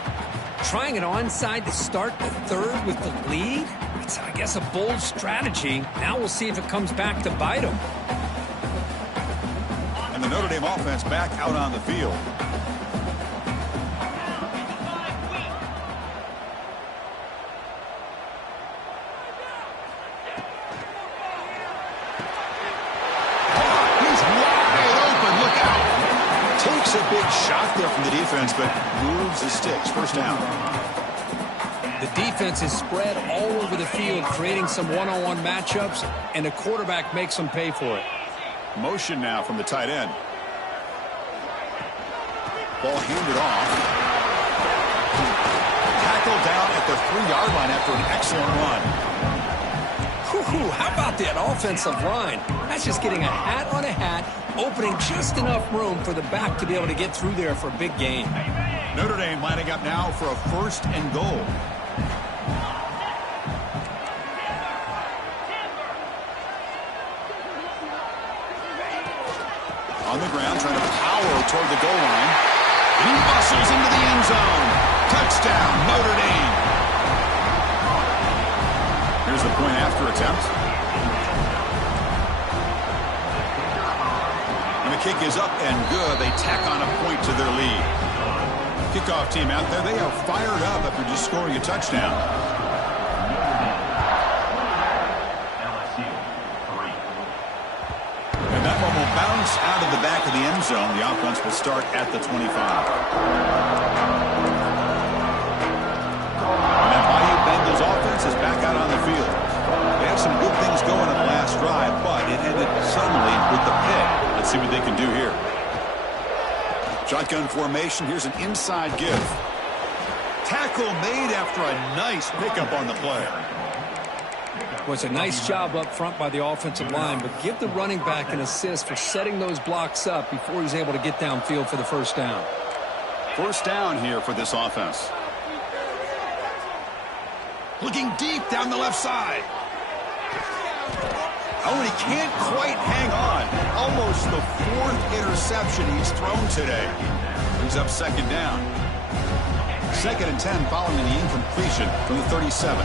Trying an onside to start the 3rd with the lead? It's, I guess, a bold strategy. Now we'll see if it comes back to bite them. And the Notre Dame offense back out on the field. A big shot there from the defense, but moves the sticks. First down. The defense is spread all over the field, creating some one-on-one matchups, and the quarterback makes them pay for it. Motion now from the tight end. Ball handed off. Tackled down at the 3-yard line after an excellent run. How about that offensive line? That's just getting a hat on a hat, opening just enough room for the back to be able to get through there for a big gain. Notre Dame lining up now for a 1st and goal. On the ground, trying to power toward the goal line. And he muscles into the end zone. Touchdown, Notre Dame. Here's the point after attempt. And the kick is up and good. They tack on a point to their lead. Kickoff team out there. They are fired up after just scoring a touchdown. And that one will bounce out of the back of the end zone. The offense will start at the 25. And that Bayou Bengals offense is back out on the field. They had some good things going on the last drive, but it ended suddenly with the pick. Let's see what they can do here. Shotgun formation. Here's an inside give. Tackle made after a nice pickup on the play. Well, it's a nice job up front by the offensive line, but give the running back an assist for setting those blocks up before he's able to get downfield for the first down. First down here for this offense. Looking deep down the left side. Oh, and he can't quite hang on. Almost the 4th interception he's thrown today. Brings up 2nd down. 2nd and 10 following the incompletion from the 37.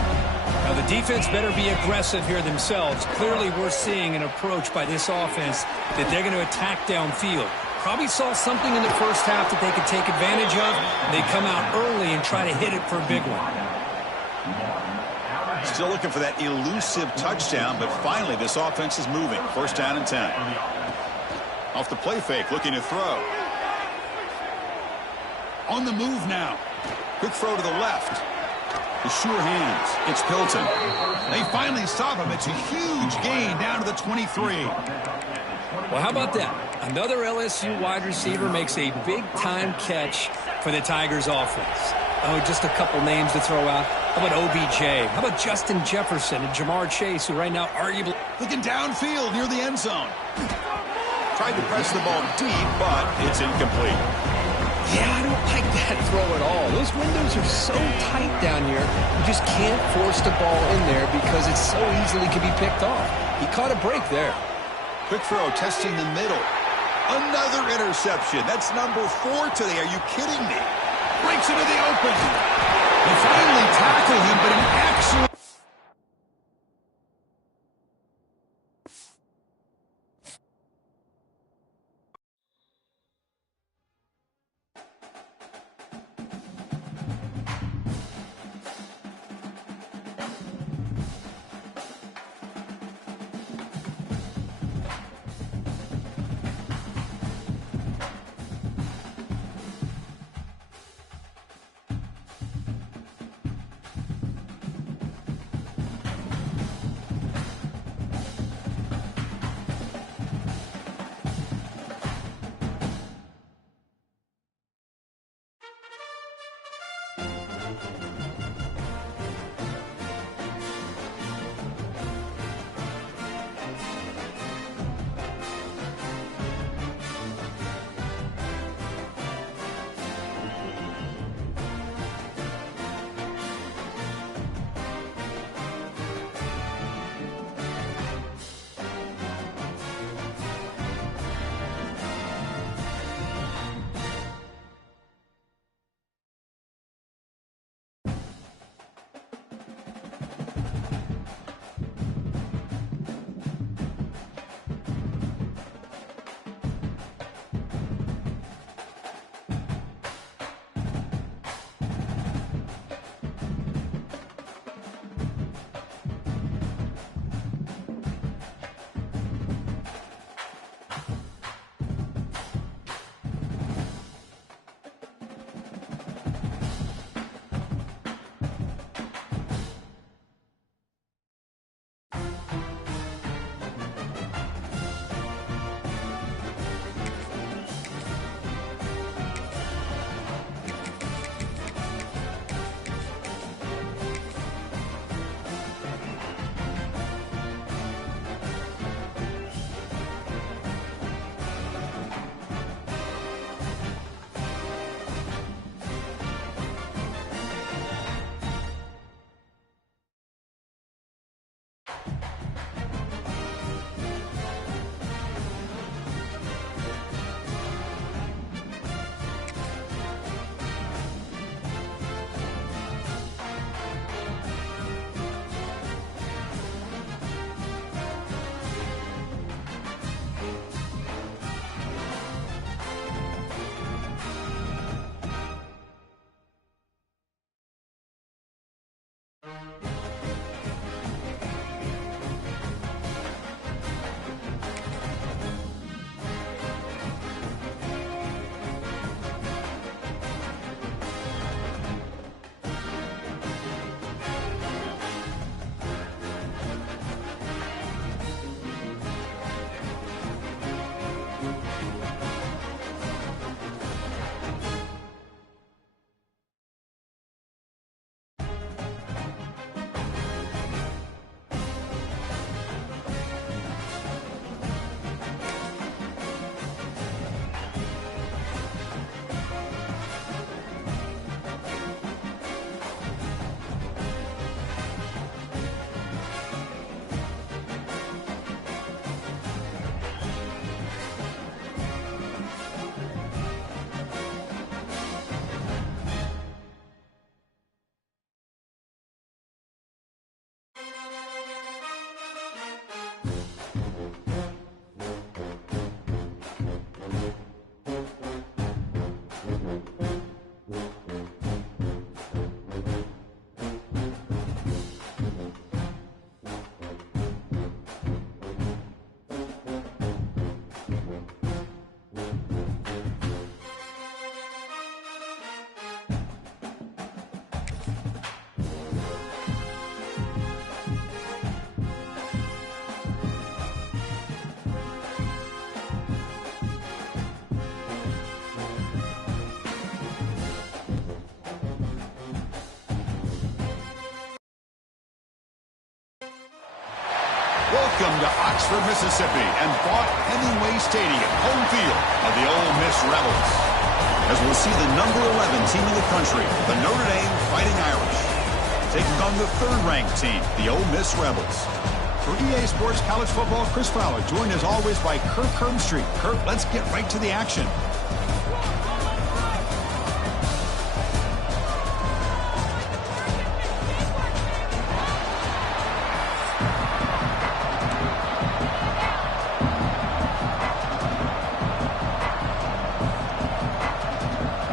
Now, the defense better be aggressive here themselves. Clearly, we're seeing an approach by this offense that they're going to attack downfield. Probably saw something in the first half that they could take advantage of. They come out early and try to hit it for a big one. Still looking for that elusive touchdown, but finally this offense is moving. 1st down and 10. Off the play fake, looking to throw. On the move now. Quick throw to the left. The sure hands. It's Hilton. They finally stop him. It's a huge gain down to the 23. Well, how about that? Another LSU wide receiver makes a big-time catch for the Tigers offense. Oh, just a couple names to throw out. How about OBJ? How about Justin Jefferson and Jamar Chase, who right now arguably... Looking downfield near the end zone. Tried to press the ball deep, but it's incomplete. Yeah, I don't like that throw at all. Those windows are so tight down here. You just can't force the ball in there because it so easily can be picked off. He caught a break there. Quick throw, testing the middle. Another interception. That's number 4 today. Are you kidding me? Breaks into the open. They finally tackle him, but an excellent... Welcome to Oxford, Mississippi, and Vaught-Hemingway Stadium, home field of the Ole Miss Rebels. As we'll see the number 11 team in the country, the Notre Dame Fighting Irish, taking on the third-ranked team, the Ole Miss Rebels. For EA Sports College Football, Chris Fowler, joined as always by Kirk Herbstreit. Kirk, let's get right to the action.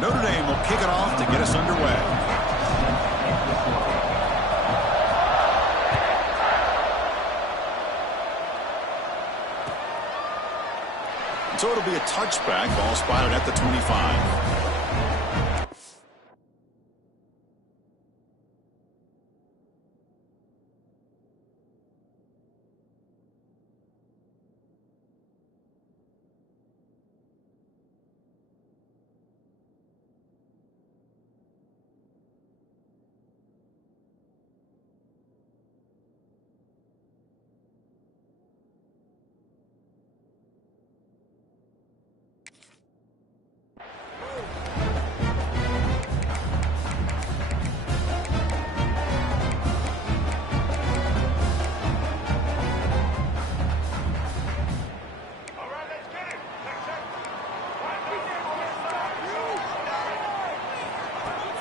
Notre Dame will kick it off to get us underway. So it'll be a touchback, ball spotted at the 25.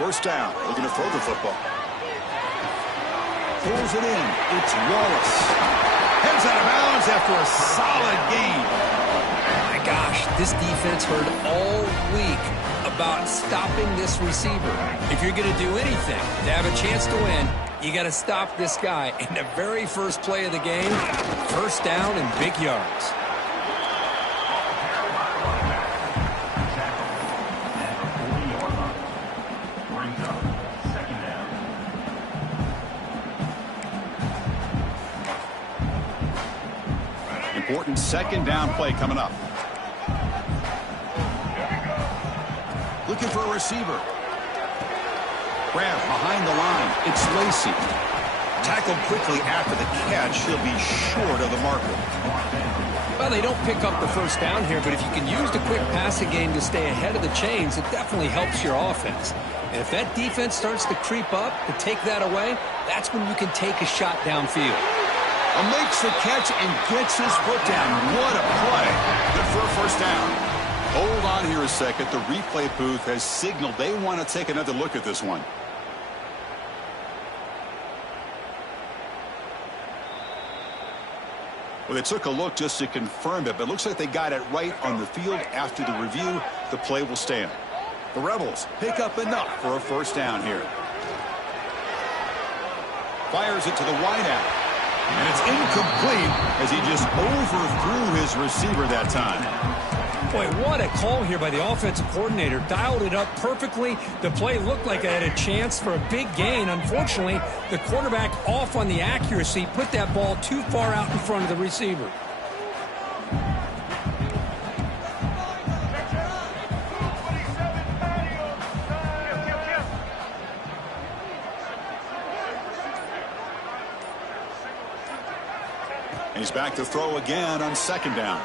First down, looking to throw the football. Pulls it in. It's Wallace. Heads out of bounds after a solid gain. My gosh, this defense heard all week about stopping this receiver. If you're going to do anything to have a chance to win, you got to stop this guy. And the very first play of the game, first down and big yards. Important second down play coming up. Looking for a receiver. Grab behind the line. It's Lacey. Tackled quickly after the catch. He'll be short of the marker. Well, they don't pick up the first down here, but if you can use the quick passing game to stay ahead of the chains, it definitely helps your offense. And if that defense starts to creep up to take that away, that's when you can take a shot downfield. Makes the catch and gets his foot down. What a play. Good for a first down. Hold on here a second. The replay booth has signaled they want to take another look at this one. Well, they took a look just to confirm it, but it looks like they got it right on the field. After the review, the play will stand. The Rebels pick up enough for a first down here. Fires it to the wideout. And it's incomplete as he just overthrew his receiver that time. Boy, what a call here by the offensive coordinator. Dialed it up perfectly. The play looked like it had a chance for a big gain. Unfortunately, the quarterback off on the accuracy, put that ball too far out in front of the receiver. He's back to throw again on second down.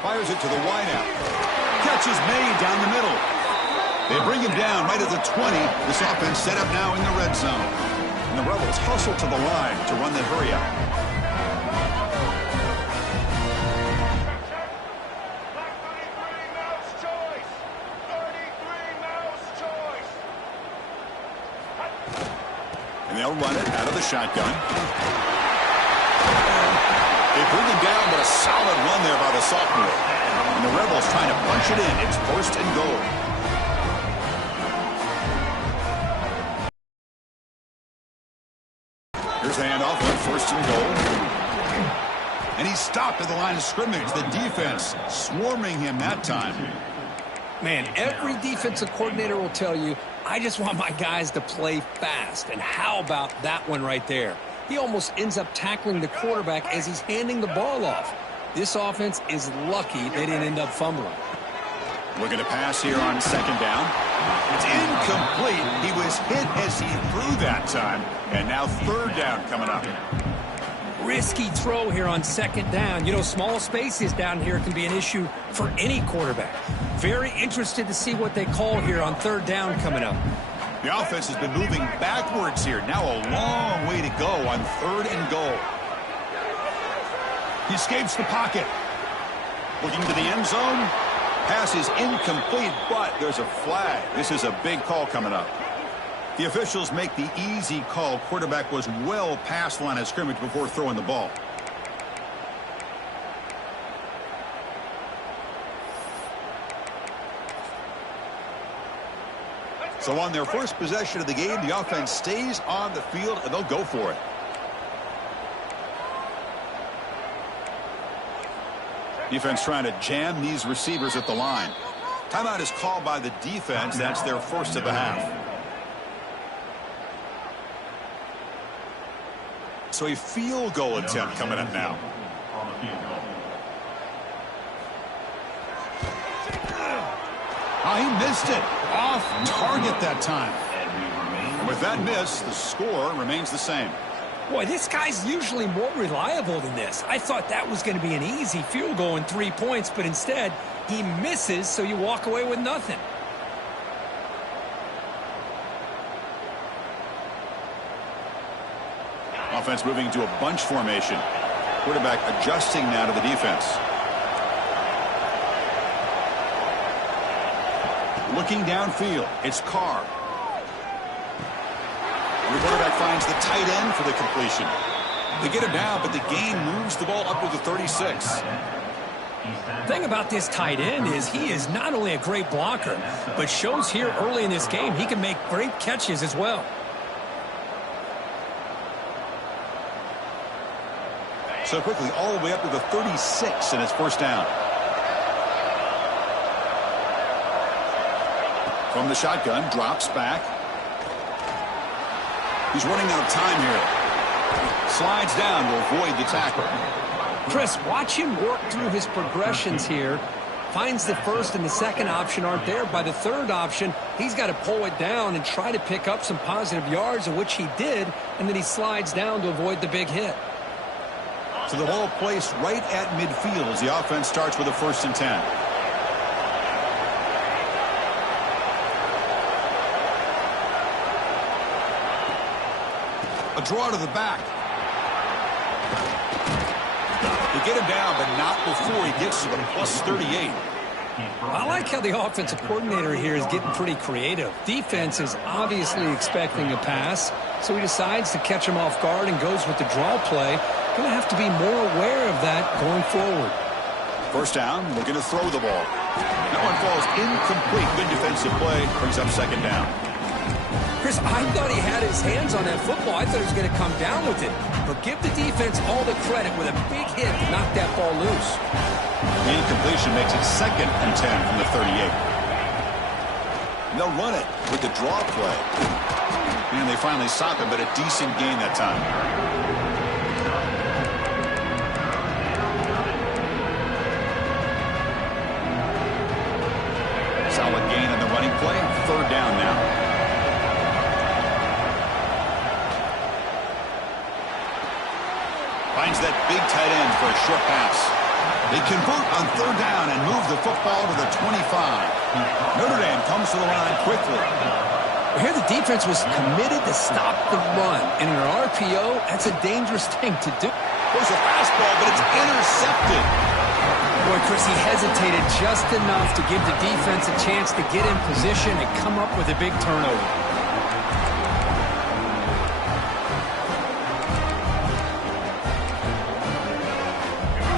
Fires it to the wideout. Catch is made down the middle. They bring him down right at the 20. This offense set up now in the red zone. And the Rebels hustle to the line to run the hurry up. And they'll run it out of the shotgun. They Breathing down, but a solid run there by the sophomore. And the Rebels trying to punch it in. It's first and goal. Here's the handoff on first and goal. And he's stopped at the line of scrimmage. The defense swarming him that time. Man, every defensive coordinator will tell you, I just want my guys to play fast. And how about that one right there? He almost ends up tackling the quarterback as he's handing the ball off. This offense is lucky they didn't end up fumbling. Looking to pass here on second down. It's incomplete. He was hit as he threw that time. And now third down coming up. Risky throw here on second down. You know, small spaces down here can be an issue for any quarterback. Very interested to see what they call here on third down coming up. The offense has been moving backwards here. Now a long way to go on third and goal. He escapes the pocket. Looking to the end zone. Pass is incomplete, but there's a flag. This is a big call coming up. The officials make the easy call. Quarterback was well past the line of scrimmage before throwing the ball. So on their first possession of the game, the offense stays on the field, and they'll go for it. Defense trying to jam these receivers at the line. Timeout is called by the defense. That's their first of the half. So a field goal attempt coming up now. Oh, he missed it. Off target that time. And with that miss, the score remains the same. Boy, this guy's usually more reliable than this. I thought that was going to be an easy field goal and 3 points, but instead, he misses, so you walk away with nothing. Offense moving into a bunch formation. Quarterback adjusting now to the defense. Looking downfield, it's Carr. The quarterback finds the tight end for the completion. They get him down, but the gain moves the ball up to the 36. The thing about this tight end is he is not only a great blocker, but shows here early in this game he can make great catches as well. So quickly all the way up to the 36, and it's first down. From the shotgun, drops back. He's running out of time here. Slides down to avoid the tackle. Chris, watch him work through his progressions here. Finds the first and the second option aren't there. By the third option, he's got to pull it down and try to pick up some positive yards, of which he did, and then he slides down to avoid the big hit. So the ball placed right at midfield as the offense starts with a 1st and 10. A draw to the back. They get him down, but not before he gets to the plus 38. I like how the offensive coordinator here is getting pretty creative. Defense is obviously expecting a pass, so he decides to catch him off guard and goes with the draw play. Going to have to be more aware of that going forward. First down, looking to throw the ball. That one falls incomplete. Good defensive play, brings up second down. Chris, I thought he had his hands on that football. I thought he was going to come down with it. But give the defense all the credit with a big hit to knock that ball loose. The incompletion makes it 2nd and 10 from the 38. And they'll run it with the draw play. And they finally stop it, but a decent gain that time. Solid gain on the running play. Third down now. Finds that big tight end for a short pass. They convert on third down and move the football to the 25. Notre Dame comes to the line quickly. Here the defense was committed to stop the run. And in an RPO, that's a dangerous thing to do. There's a fastball, but it's intercepted. Boy, Chris, he hesitated just enough to give the defense a chance to get in position and come up with a big turnover.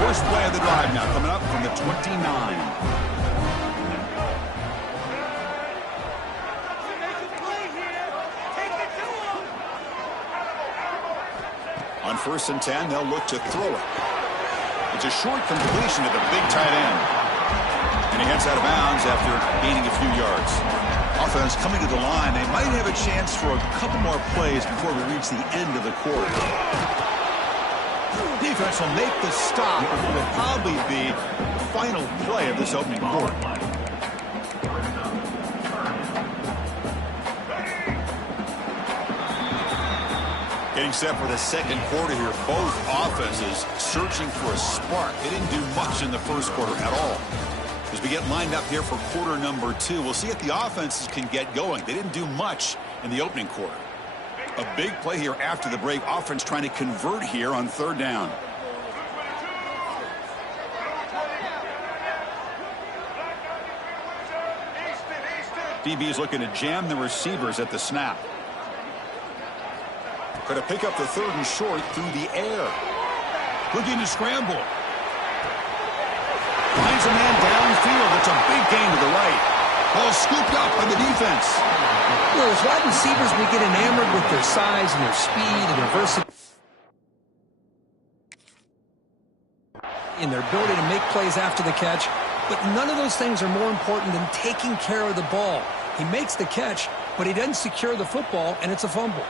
First play of the drive now coming up from the 29. On 1st and 10, they'll look to throw it. It's a short completion to the big tight end. And he heads out of bounds after gaining a few yards. Offense coming to the line. They might have a chance for a couple more plays before we reach the end of the quarter. Defense will make the stop, and it will probably be the final play of this opening quarter. Getting set for the second quarter here. Both offenses searching for a spark. They didn't do much in the first quarter at all. As we get lined up here for quarter number 2, we'll see if the offenses can get going. They didn't do much in the opening quarter. A big play here after the break. Offense trying to convert here on 3rd down. DB is looking to jam the receivers at the snap. Going to pick up the 3rd and short through the air. Looking to scramble. Finds a man downfield. It's a big gain to the right. Ball scooped up by the defense. Well, as wide receivers, we get enamored with their size and their speed and their versatility and their ability to make plays after the catch. But none of those things are more important than taking care of the ball. He makes the catch, but he doesn't secure the football, and it's a fumble.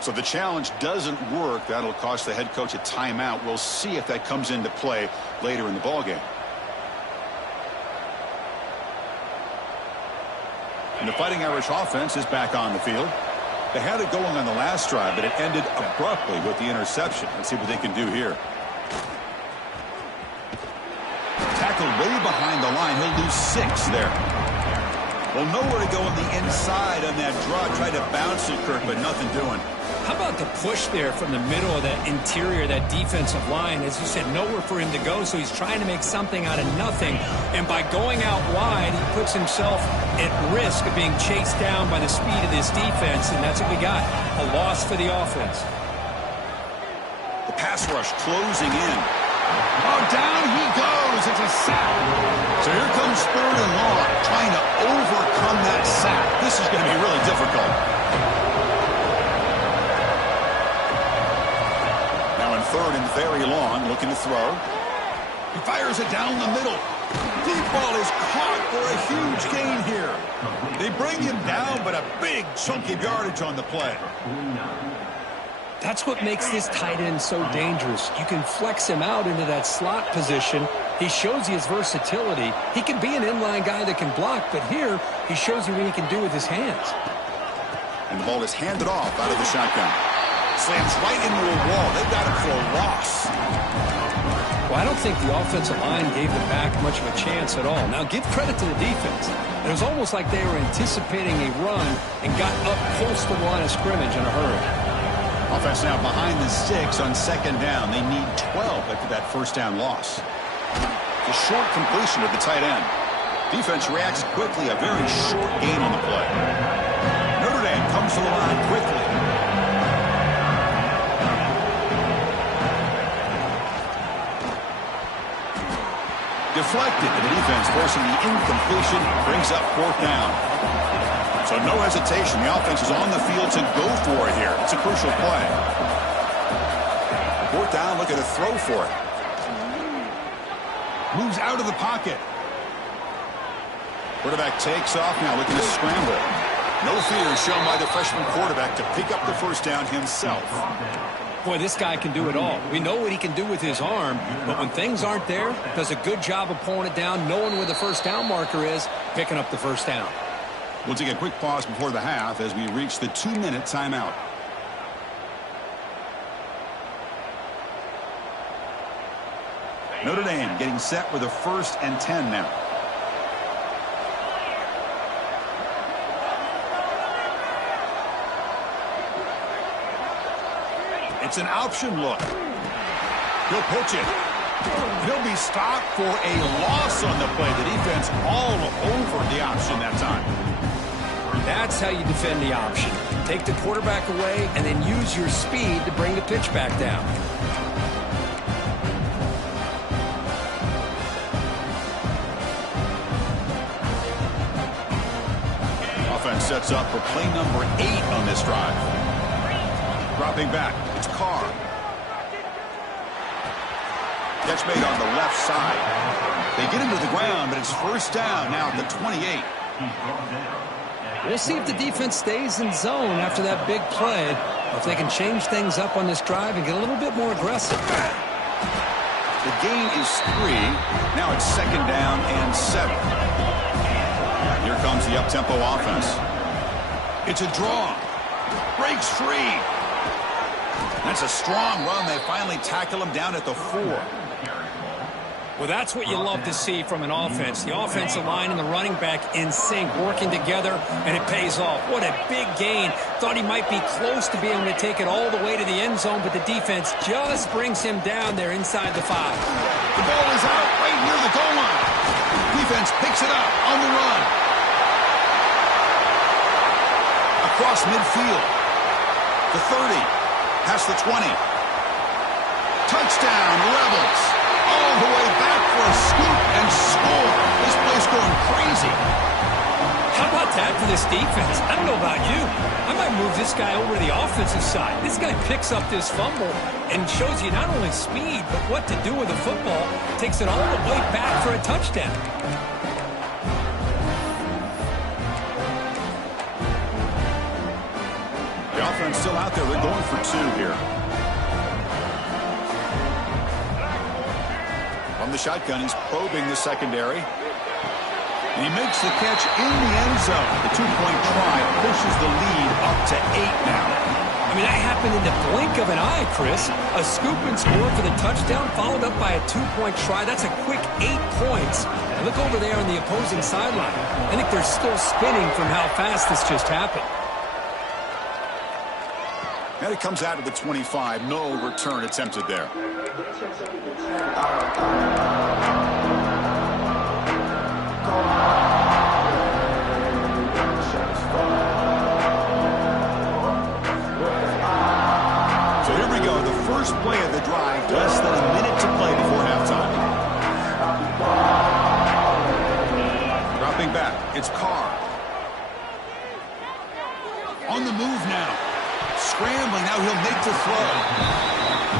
So the challenge doesn't work. That'll cost the head coach a timeout. We'll see if that comes into play later in the ballgame. And the Fighting Irish offense is back on the field. They had it going on the last drive, but it ended abruptly with the interception. Let's see what they can do here. Tackled way behind the line. He'll lose 6 there. Well, nowhere to go on the inside on that draw. Tried to bounce it, Kirk, but nothing doing. How about the push there from the middle of that interior, that defensive line? As you said, nowhere for him to go, so he's trying to make something out of nothing. And by going out wide, he puts himself at risk of being chased down by the speed of this defense, and that's what we got, a loss for the offense. The pass rush closing in. Oh, down he goes. It's a sack. So here comes 3rd and long, trying to overcome that sack. This is going to be really difficult. Now in 3rd and very long, looking to throw. He fires it down the middle. Deep ball is caught for a huge gain here. They bring him down, but a big chunk of yardage on the play. That's what makes this tight end so dangerous. You can flex him out into that slot position. He shows you his versatility. He can be an inline guy that can block, but here he shows you what he can do with his hands. And the ball is handed off out of the shotgun. Slams right into a wall. They've got it for a loss. Well, I don't think the offensive line gave the back much of a chance at all. Now, give credit to the defense. It was almost like they were anticipating a run and got up close to the line of scrimmage in a hurry. Offense now behind the 6 on 2nd down. They need 12 after that 1st down loss. The short completion of the tight end. Defense reacts quickly. A very short gain on the play. Notre Dame comes to the line quickly. Deflected, and the defense forcing the incompletion. Brings up 4th down. So no hesitation. The offense is on the field to go for it here. It's a crucial play. 4th down, looking to throw for it. Moves out of the pocket. Quarterback takes off now, looking to scramble. No fear shown by the freshman quarterback to pick up the 1st down himself. Boy, this guy can do it all. We know what he can do with his arm, but when things aren't there, does a good job of pulling it down, knowing where the 1st down marker is, picking up the 1st down. We'll take a quick pause before the half as we reach the 2-minute timeout. Notre Dame getting set with a 1st and 10 now. It's an option look. He'll pitch it. He'll be stopped for a loss on the play. The defense all over the option that time. That's how you defend the option. Take the quarterback away and then use your speed to bring the pitch back down. sets up for play number 8 on this drive. Dropping back, it's Carr. Catch made on the left side. They get him to the ground, but it's first down now at the 28. We'll see if the defense stays in zone after that big play, or if they can change things up on this drive and get a little bit more aggressive. The gain is 3. Now it's second down and 7. Here comes the up-tempo offense. It's a draw. Breaks free. That's a strong run. They finally tackle him down at the 4. Well, that's what you love to see from an offense. The offensive line and the running back in sync, working together, and it pays off. What a big gain. Thought he might be close to being able to take it all the way to the end zone, but the defense just brings him down there inside the 5. The ball is out right near the goal line. Defense picks it up on the run. Across midfield. The 30. Past the 20. Touchdown, Rebels. All the way back for a scoop and score. This place going crazy. How about that for this defense? I don't know about you. I might move this guy over to the offensive side. This guy picks up this fumble and shows you not only speed, but what to do with the football. Takes it all the way back for a touchdown. The offense still out there. They're going for 2 here. From the shotgun, he's probing the secondary. And he makes the catch in the end zone. The 2-point try pushes the lead up to 8 now. I mean, that happened in the blink of an eye, Chris. A scoop and score for the touchdown, followed up by a 2-point try. That's a quick 8 points. And look over there on the opposing sideline. I think they're still spinning from how fast this just happened. And it comes out of the 25. No return attempted there. So here we go. The first play of the drive. Less than a minute to play before halftime. Dropping back. It's Carr. On the move now. Scrambling. Now he'll make the throw.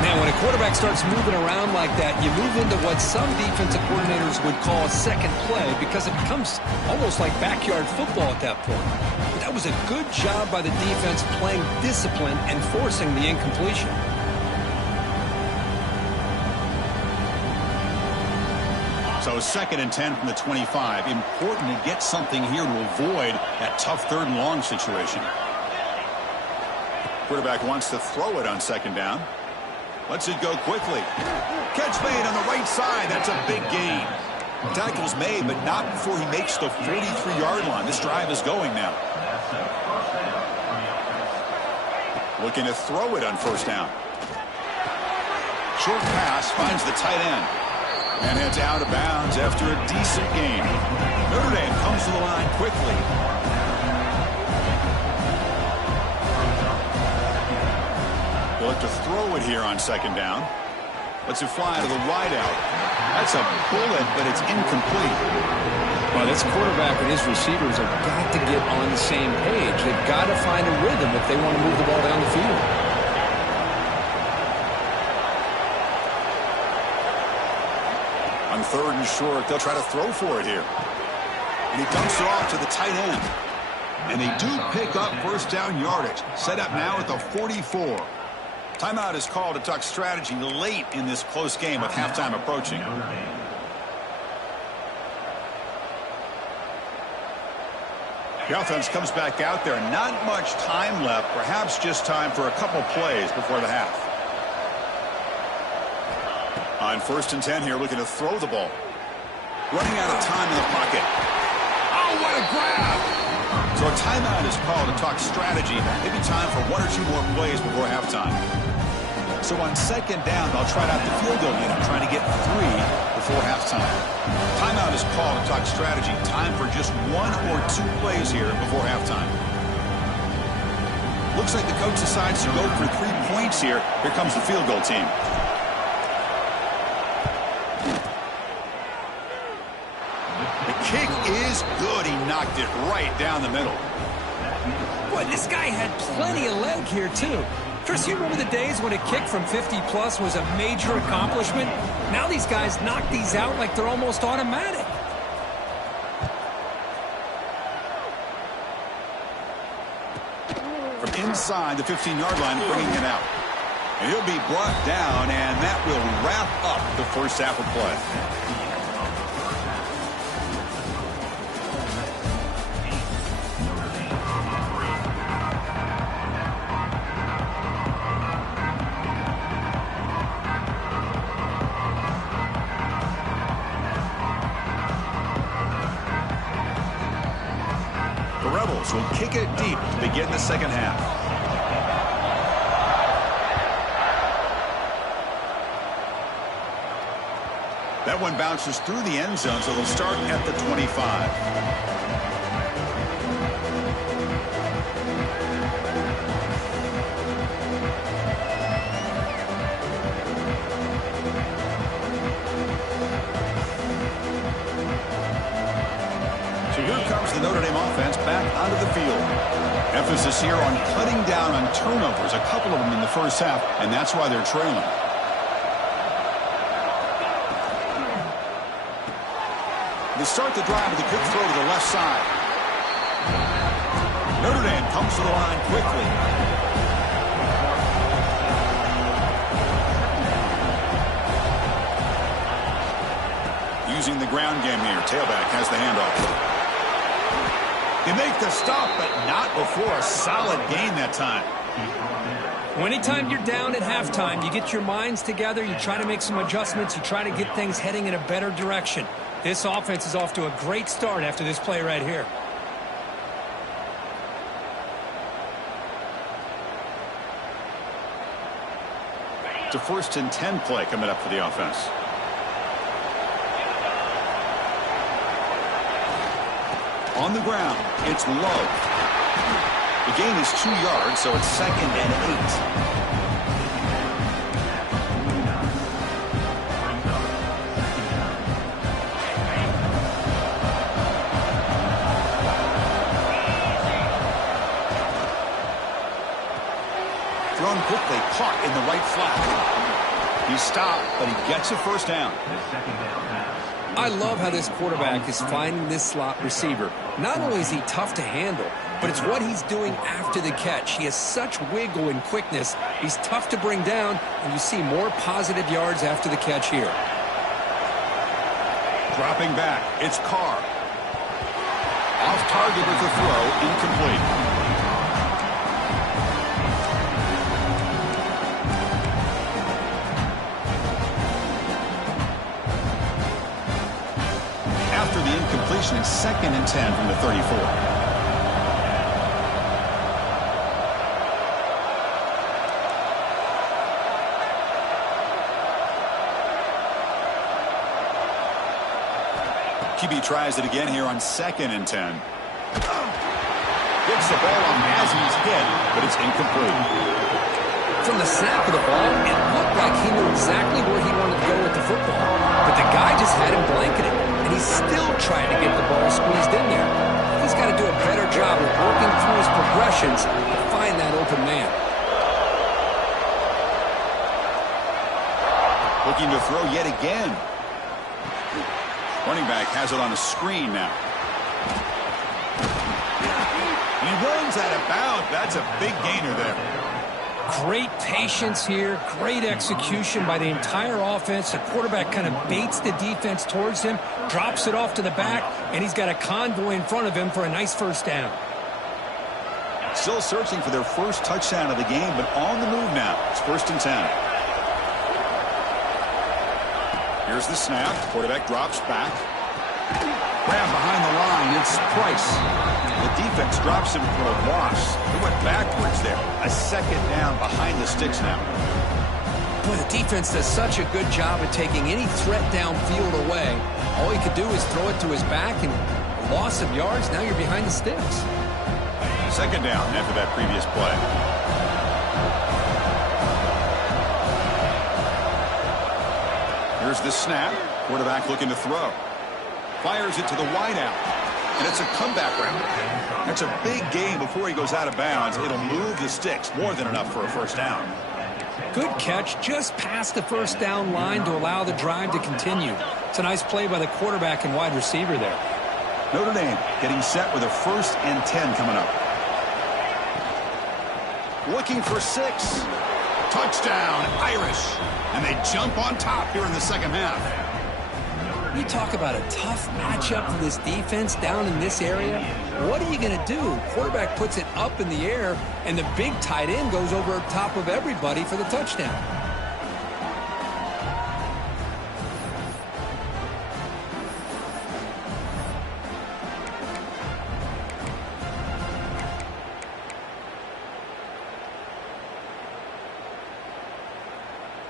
Man, when a quarterback starts moving around like that, you move into what some defensive coordinators would call a second play because it becomes almost like backyard football at that point. But that was a good job by the defense playing discipline and forcing the incompletion. So 2nd and 10 from the 25. Important to get something here to avoid that tough 3rd and long situation. Quarterback wants to throw it on 2nd down. Lets it go quickly. Catch made on the right side. That's a big gain. Tackle's made, but not before he makes the 43-yard line. This drive is going now. Looking to throw it on 1st down. Short pass finds the tight end. And heads out of bounds after a decent gain. Notre Dame comes to the line quickly. They'll have to throw it here on 2nd down. Lets it fly to the wideout. That's a bullet, but it's incomplete. Well, this quarterback and his receivers have got to get on the same page. They've got to find a rhythm if they want to move the ball down the field. On 3rd and short, they'll try to throw for it here. And he dumps it off to the tight end. And they do pick up 1st down yardage. Set up now at the 44. Timeout is called to talk strategy late in this close game with halftime approaching. The offense comes back out there. Not much time left. Perhaps just time for a couple plays before the half. On 1st and 10 here, looking to throw the ball. Running out of time in the pocket. Oh, what a grab! So a timeout is called to talk strategy. Maybe time for 1 or 2 more plays before halftime. So on 2nd down, they'll try out the field goal unit, trying to get 3 before halftime. Timeout is called to talk strategy. Time for just 1 or 2 plays here before halftime. Looks like the coach decides to go for 3 points here. Here comes the field goal team. The kick is good. He knocked it right down the middle. Boy, this guy had plenty of leg here, too. Chris, you remember the days when a kick from 50-plus was a major accomplishment? Now these guys knock these out like they're almost automatic. From inside the 15-yard line, bringing it out. And he'll be brought down, and that will wrap up the first half of play. The Rebels will kick it deep to begin the second half. That one bounces through the end zone, so they'll start at the 25. The Notre Dame offense back onto the field. Emphasis here on cutting down on turnovers, a couple of them in the first half, and that's why they're trailing. They start the drive with a quick throw to the left side. Notre Dame comes to the line quickly. Using the ground game here. Tailback has the handoff. They make the stop, but not before a solid gain that time. Well, anytime you're down at halftime, you get your minds together, you try to make some adjustments, you try to get things heading in a better direction. This offense is off to a great start after this play right here. It's a 1st and 10 play coming up for the offense. On the ground, it's low. The gain is 2 yards, so it's 2nd and 8. Thrown quickly, caught in the right flat. He's stopped, but he gets a first down. I love how this quarterback is finding this slot receiver. Not only is he tough to handle, but it's what he's doing after the catch. He has such wiggle and quickness. He's tough to bring down, and you see more positive yards after the catch here. Dropping back, it's Carr. Off target with the throw, incomplete. After the incompletion, it's 2nd and 10 from the 34. QB tries it again here on 2nd and 10. Gets the ball on as he's hit, but it's incomplete. From the snap of the ball, it looked like he knew exactly where he wanted to go with the football. But the guy just had him blanketed, and he's still trying to get the ball squeezed in there. He's got to do a better job of working through his progressions to find that open man. Looking to throw yet again. Running back has it on a screen now. He runs out of bounds. That's a big gainer there. Great patience here, great execution by the entire offense. The quarterback kind of baits the defense towards him, drops it off to the back, and he's got a convoy in front of him for a nice first down. Still searching for their first touchdown of the game, but on the move now. It's 1st and 10. Here's the snap. Quarterback drops back. Grab behind the line. It's Price. The defense drops him for a loss. He went backwards there. A 2nd down behind the sticks now. Boy, the defense does such a good job of taking any threat downfield away. All he could do is throw it to his back, and a loss of yards, now you're behind the sticks. 2nd down after that previous play. Here's the snap. Quarterback looking to throw. Fires it to the wideout. And it's a comeback round. That's a big gain before he goes out of bounds. It'll move the sticks more than enough for a first down. Good catch just past the first down line to allow the drive to continue. It's a nice play by the quarterback and wide receiver there. Notre Dame getting set with a 1st and 10 coming up. Looking for 6. Touchdown, Irish. And they jump on top here in the second half. You talk about a tough matchup for this defense down in this area. What are you going to do? Quarterback puts it up in the air, and the big tight end goes over top of everybody for the touchdown.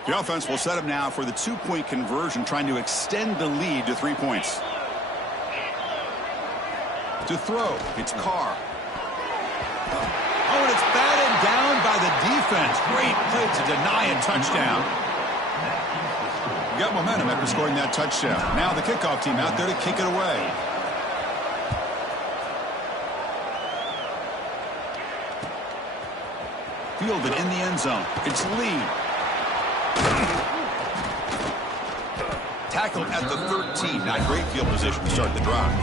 The offense will set up now for the 2-point conversion, trying to extend the lead to 3 points. To throw, it's Carr. Oh, and it's batted down by the defense. Great play to deny a touchdown. Got momentum after scoring that touchdown. Now the kickoff team out there to kick it away. Fielded in the end zone. It's Lee. Tackled at the 13. Not great field position to start the drive.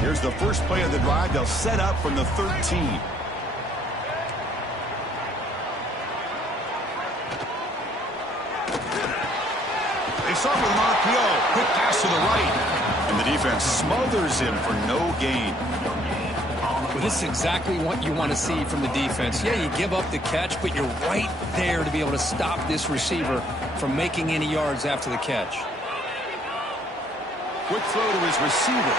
Here's the first play of the drive. They'll set up from the 13. They start with an RPO. Quick pass to the right. And the defense smothers him for no gain. Well, this is exactly what you want to see from the defense. Yeah, you give up the catch, but you're right there to be able to stop this receiver from making any yards after the catch. Quick throw to his receiver.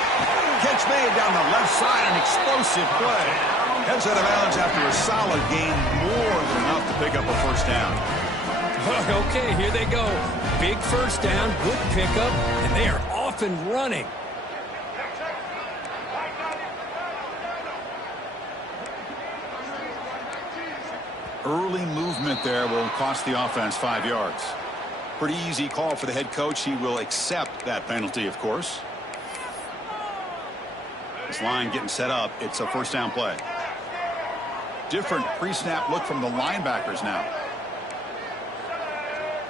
Catch made down the left side, an explosive play. Heads out of bounds after a solid gain, more than enough to pick up a first down. Okay, here they go. Big first down, good pickup, and they are off and running. Early movement there will cost the offense 5 yards. Pretty easy call for the head coach. He will accept that penalty, of course. This line getting set up. It's a first down play. Different pre-snap look from the linebackers now.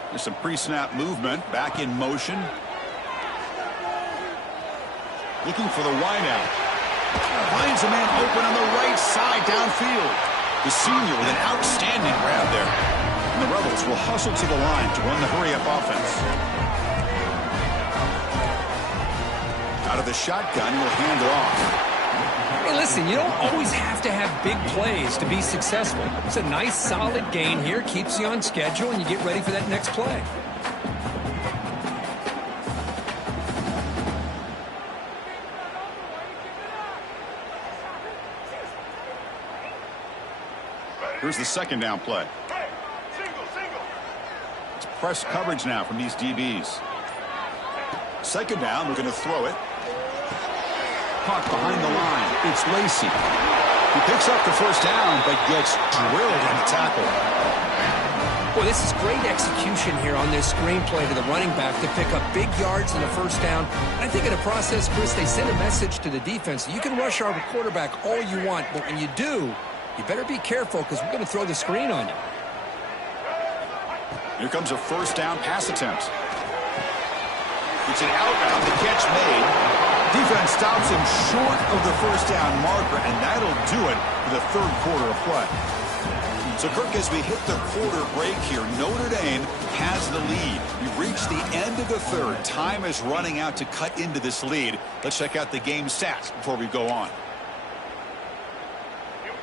There's some pre-snap movement. Back in motion. Looking for the wideout. Finds a man open on the right side downfield. The senior with an outstanding grab there. And the Rebels will hustle to the line to run the hurry-up offense. Out of the shotgun, he'll hand it off. Hey, listen, you don't always have to have big plays to be successful. It's a nice, solid gain here. Keeps you on schedule, and you get ready for that next play. Here's the second down play. It's press coverage now from these DBs. Second down, we're going to throw it. Caught behind the line. It's Lacey. He picks up the first down, but gets drilled in the tackle. Boy, this is great execution here on this screenplay to the running back to pick up big yards in the first down. I think in the process, Chris, they send a message to the defense. You can rush our quarterback all you want, but when you do, you better be careful because we're going to throw the screen on you. Here comes a first down pass attempt. It's an outbound, the catch made. Defense stops him short of the first down marker, and that'll do it for the third quarter of play. So, Kirk, as we hit the quarter break here, Notre Dame has the lead. We've reached the end of the third. Time is running out to cut into this lead. Let's check out the game stats before we go on.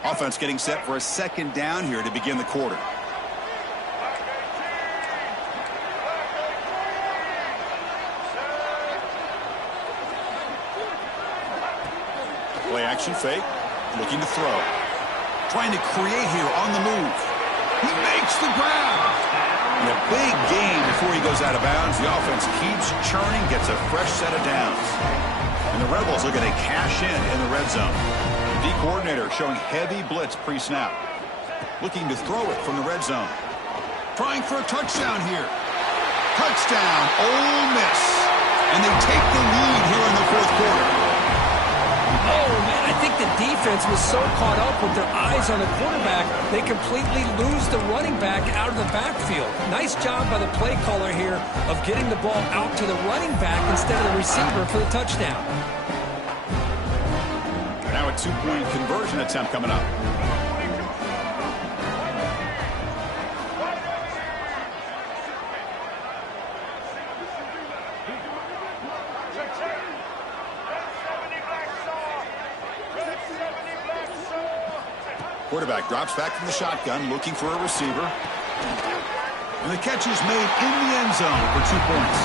Offense getting set for a second down here to begin the quarter. Play action fake. Looking to throw. Trying to create here on the move. He makes the grab. And a big gain before he goes out of bounds. The offense keeps churning, gets a fresh set of downs. And the Rebels are going to cash in the red zone. The D coordinator showing heavy blitz pre-snap. Looking to throw it from the red zone. trying for a touchdown here. Touchdown, Ole Miss. And they take the lead here in the fourth quarter. Oh, man, I think the defense was so caught up with their eyes on the quarterback, they completely lose the running back out of the backfield. Nice job by the play caller here of getting the ball out to the running back instead of the receiver for the touchdown. Now a two-point conversion attempt coming up. Quarterback drops back from the shotgun, looking for a receiver. And the catch is made in the end zone for 2 points.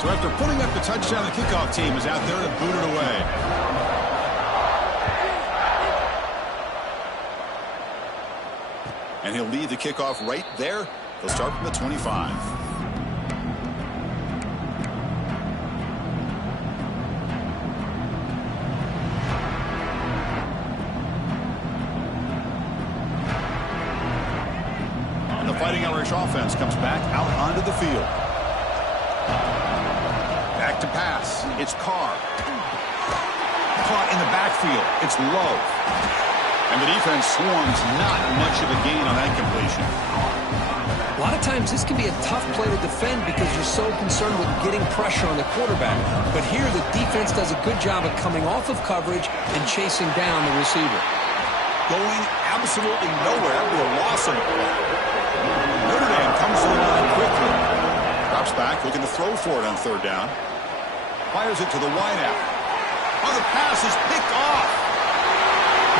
So after putting up the touchdown, the kickoff team is out there to boot it away. And he'll lead the kickoff right there. He'll start from the 25. Fighting Irish offense comes back out onto the field. Back to pass. It's Carr. Caught in the backfield. It's Lowe. And the defense swarms not much of a gain on that completion. A lot of times this can be a tough play to defend because you're so concerned with getting pressure on the quarterback. But here the defense does a good job of coming off of coverage and chasing down the receiver. Going absolutely nowhere with a loss of the play. Notre Dame comes to the line quickly. Drops back, looking to throw for it on third down. Fires it to the wideout. Oh, the pass is picked off.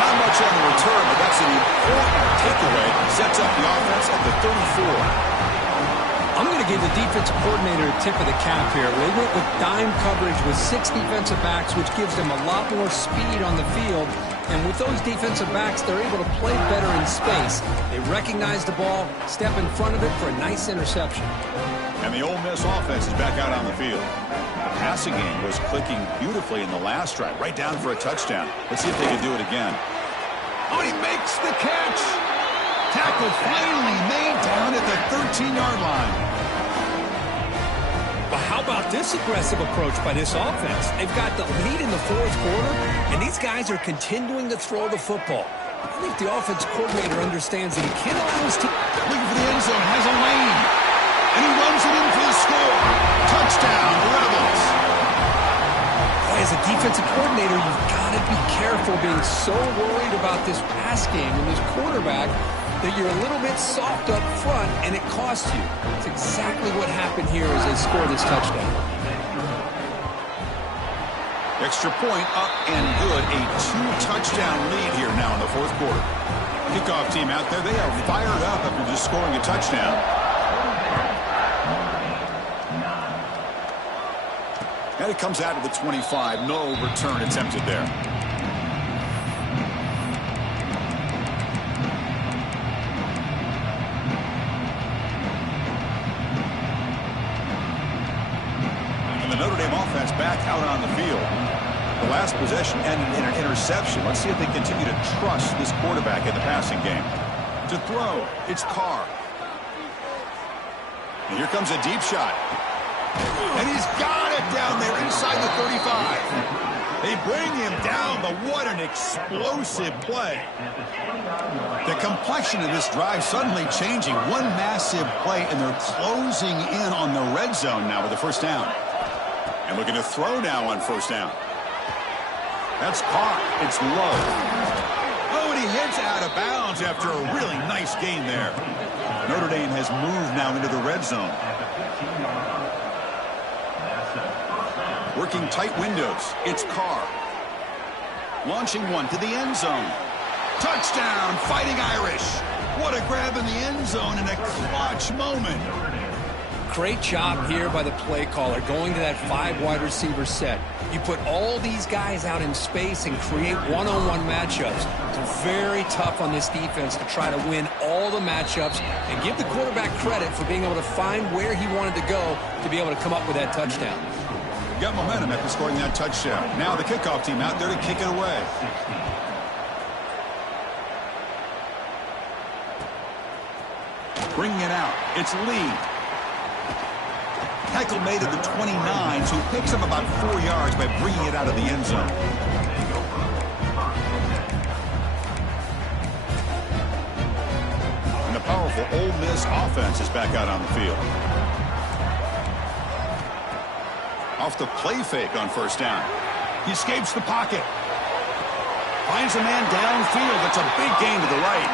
Not much on the return, but that's an important takeaway. Sets up the offense at the 34. I'm going to give the defensive coordinator a tip of the cap here. They went with dime coverage with 6 defensive backs, which gives them a lot more speed on the field. And with those defensive backs, they're able to play better in space. They recognize the ball, step in front of it for a nice interception. And the Ole Miss offense is back out on the field. The passing game was clicking beautifully in the last drive, right down for a touchdown. Let's see if they can do it again. Oh, he makes the catch. Tackle finally made down at the 13-yard line. But how about this aggressive approach by this offense? They've got the lead in the fourth quarter, and these guys are continuing to throw the football. I think the offense coordinator understands that he can't allow his team. Looking for the end zone, has a lane. And he runs it in for the score. Touchdown, Rebels. As a defensive coordinator, you've got to be careful being so worried about this pass game and this quarterback that you're a little bit soft up front, and it costs you. It's exactly what happened here as they score this touchdown. Extra point up and good. A 2-touchdown lead here now in the fourth quarter. Kickoff team out there. They are fired up after just scoring a touchdown. And it comes out of the 25. No return attempted there. The Notre Dame offense back out on the field. The last possession ended in an interception. Let's see if they continue to trust this quarterback in the passing game. To throw, it's Carr. And here comes a deep shot. And he's got it down there inside the 35. They bring him down, but what an explosive play. The complexion of this drive suddenly changing. One massive play, and they're closing in on the red zone now with the first down. And looking to throw now on first down. That's Carr. It's low. Oh, and he hits out of bounds after a really nice gain there. Notre Dame has moved now into the red zone. Working tight windows. It's Carr. Launching one to the end zone. Touchdown, Fighting Irish. What a grab in the end zone in a clutch moment. Great job here by the play caller going to that 5 wide receiver set. You put all these guys out in space and create one-on-one matchups. It's very tough on this defense to try to win all the matchups and give the quarterback credit for being able to find where he wanted to go to be able to come up with that touchdown. got momentum after scoring that touchdown. Now the kickoff team out there to kick it away. Bringing it out. It's Lee. Tackle made at the 29, so he picks up about 4 yards by bringing it out of the end zone. And the powerful Ole Miss offense is back out on the field. Off the play fake on first down. He escapes the pocket. Finds a man downfield. That's a big gain to the right.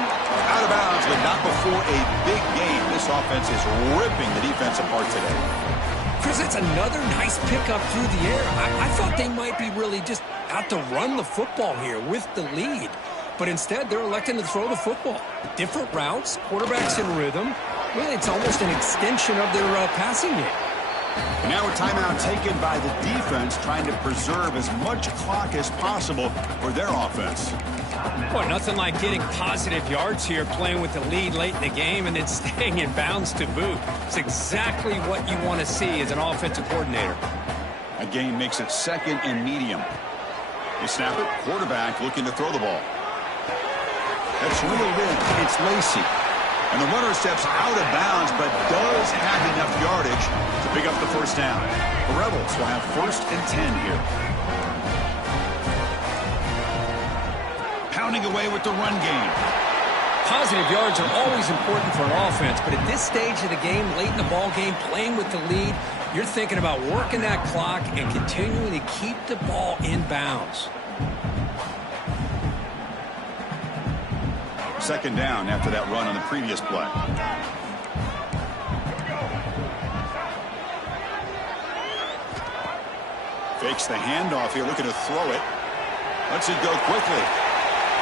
Out of bounds, but not before a big gain. This offense is ripping the defense apart today. Chris, that's another nice pickup through the air. I thought they might be really just out to run the football here with the lead. But instead, they're electing to throw the football. Different routes, quarterbacks in rhythm. Really, it's almost an extension of their passing game. And now a timeout taken by the defense, trying to preserve as much clock as possible for their offense. Boy, nothing like getting positive yards here, playing with the lead late in the game, and then staying in bounds to boot. It's exactly what you want to see as an offensive coordinator. A gain makes it second and medium. They snap it. Quarterback looking to throw the ball. That's reeled in. It's Lacey. And the runner steps out of bounds, but does have enough yardage to pick up the first down. The Rebels will have 1st and 10 here. Pounding away with the run game. Positive yards are always important for an offense, but at this stage of the game, late in the ball game, playing with the lead, you're thinking about working that clock and continuing to keep the ball in bounds. Second down after that run on the previous play. Fakes the handoff here, looking to throw it. Lets it go quickly.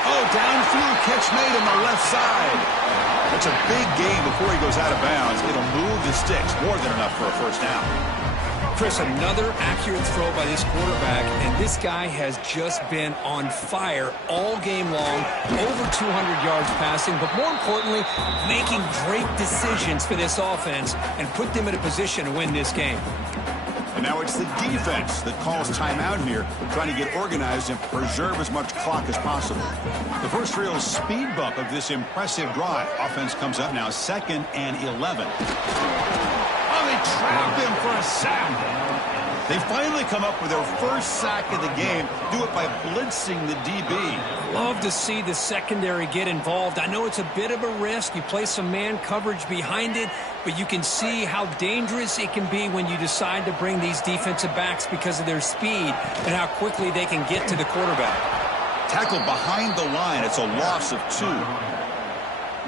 Oh, downfield catch made on the left side. That's a big gain before he goes out of bounds. It'll move the sticks, more than enough for a first down. Chris, another accurate throw by this quarterback, and this guy has just been on fire all game long, over 200 yards passing, but more importantly, making great decisions for this offense and put them in a position to win this game. And now it's the defense that calls timeout here, trying to get organized and preserve as much clock as possible. The first real speed bump of this impressive drive. Offense comes up now 2nd and 11. Oh, they trap him for a sack. They finally come up with their first sack of the game. Do it by blitzing the DB. Love to see the secondary get involved. I know it's a bit of a risk. You play some man coverage behind it, but you can see how dangerous it can be when you decide to bring these defensive backs because of their speed and how quickly they can get to the quarterback. Tackled behind the line. It's a loss of 2.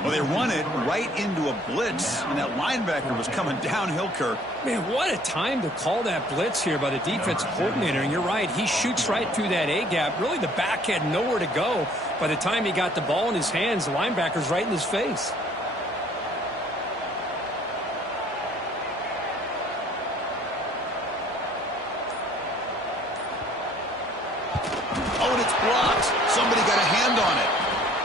Well, they run it right into a blitz, and that linebacker was coming downhill, Kirk. Man, what a time to call that blitz here by the defensive coordinator. And you're right, he shoots right through that A-gap. Really, the back had nowhere to go. By the time he got the ball in his hands, the linebacker's right in his face. Oh, and it's blocked. Somebody got a hand on it.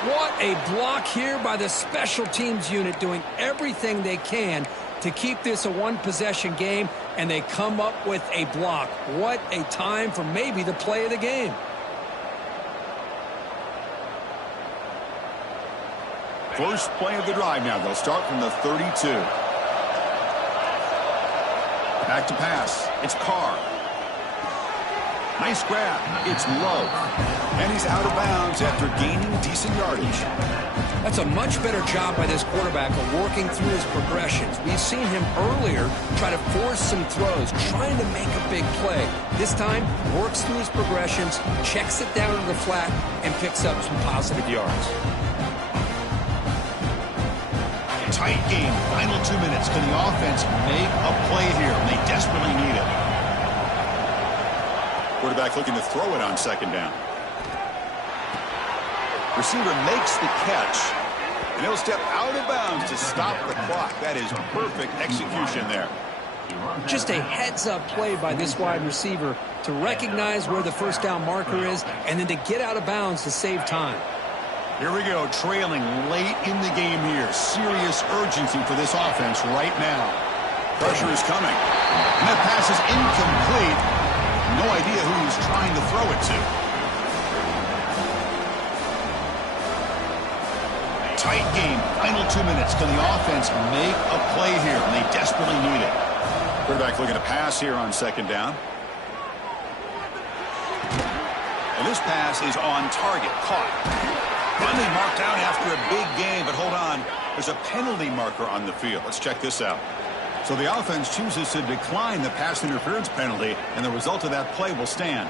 What a block here by the special teams unit, doing everything they can to keep this a one-possession game, and they come up with a block. What a time for maybe the play of the game. First play of the drive now. They'll start from the 32. Back to pass. It's Carr. Nice grab. It's low. And he's out of bounds after gaining decent yardage. That's a much better job by this quarterback of working through his progressions. We've seen him earlier try to force some throws, trying to make a big play. This time, works through his progressions, checks it down to the flat, and picks up some positive yards. Tight game. Final 2 minutes. Can the offense make a play here? They desperately need it. Quarterback looking to throw it on second down. Receiver makes the catch, and he'll step out of bounds to stop the clock. That is perfect execution there. Just a heads-up play by this wide receiver to recognize where the first down marker is and then to get out of bounds to save time. Here we go, trailing late in the game here. Serious urgency for this offense right now. Pressure is coming. And that pass is incomplete. final 2 minutes. Can the offense make a play here? And they desperately need it. Quarterback looking to pass here on second down. And this pass is on target. Caught. Finally marked out after a big game, but hold on. There's a penalty marker on the field. Let's check this out. So the offense chooses to decline the pass interference penalty, and the result of that play will stand.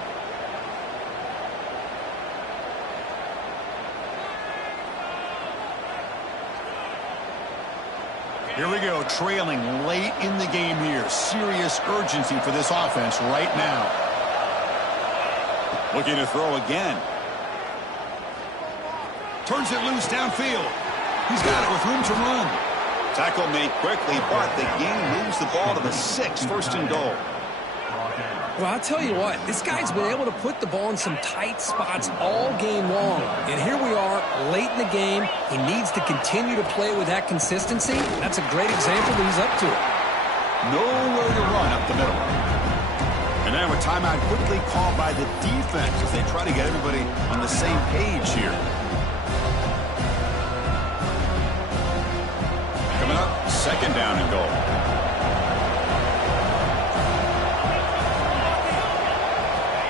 Here we go, trailing late in the game here. Serious urgency for this offense right now. Looking to throw again. Turns it loose downfield. He's got it with room to run. Tackle made quickly, but the game moves the ball to the 6, first and goal. Well, I'll tell you what, this guy's been able to put the ball in some tight spots all game long. And here we are, late in the game. He needs to continue to play with that consistency. That's a great example that he's up to it. Nowhere to run up the middle. And now a timeout quickly called by the defense as they try to get everybody on the same page here. Coming up, second down and goal.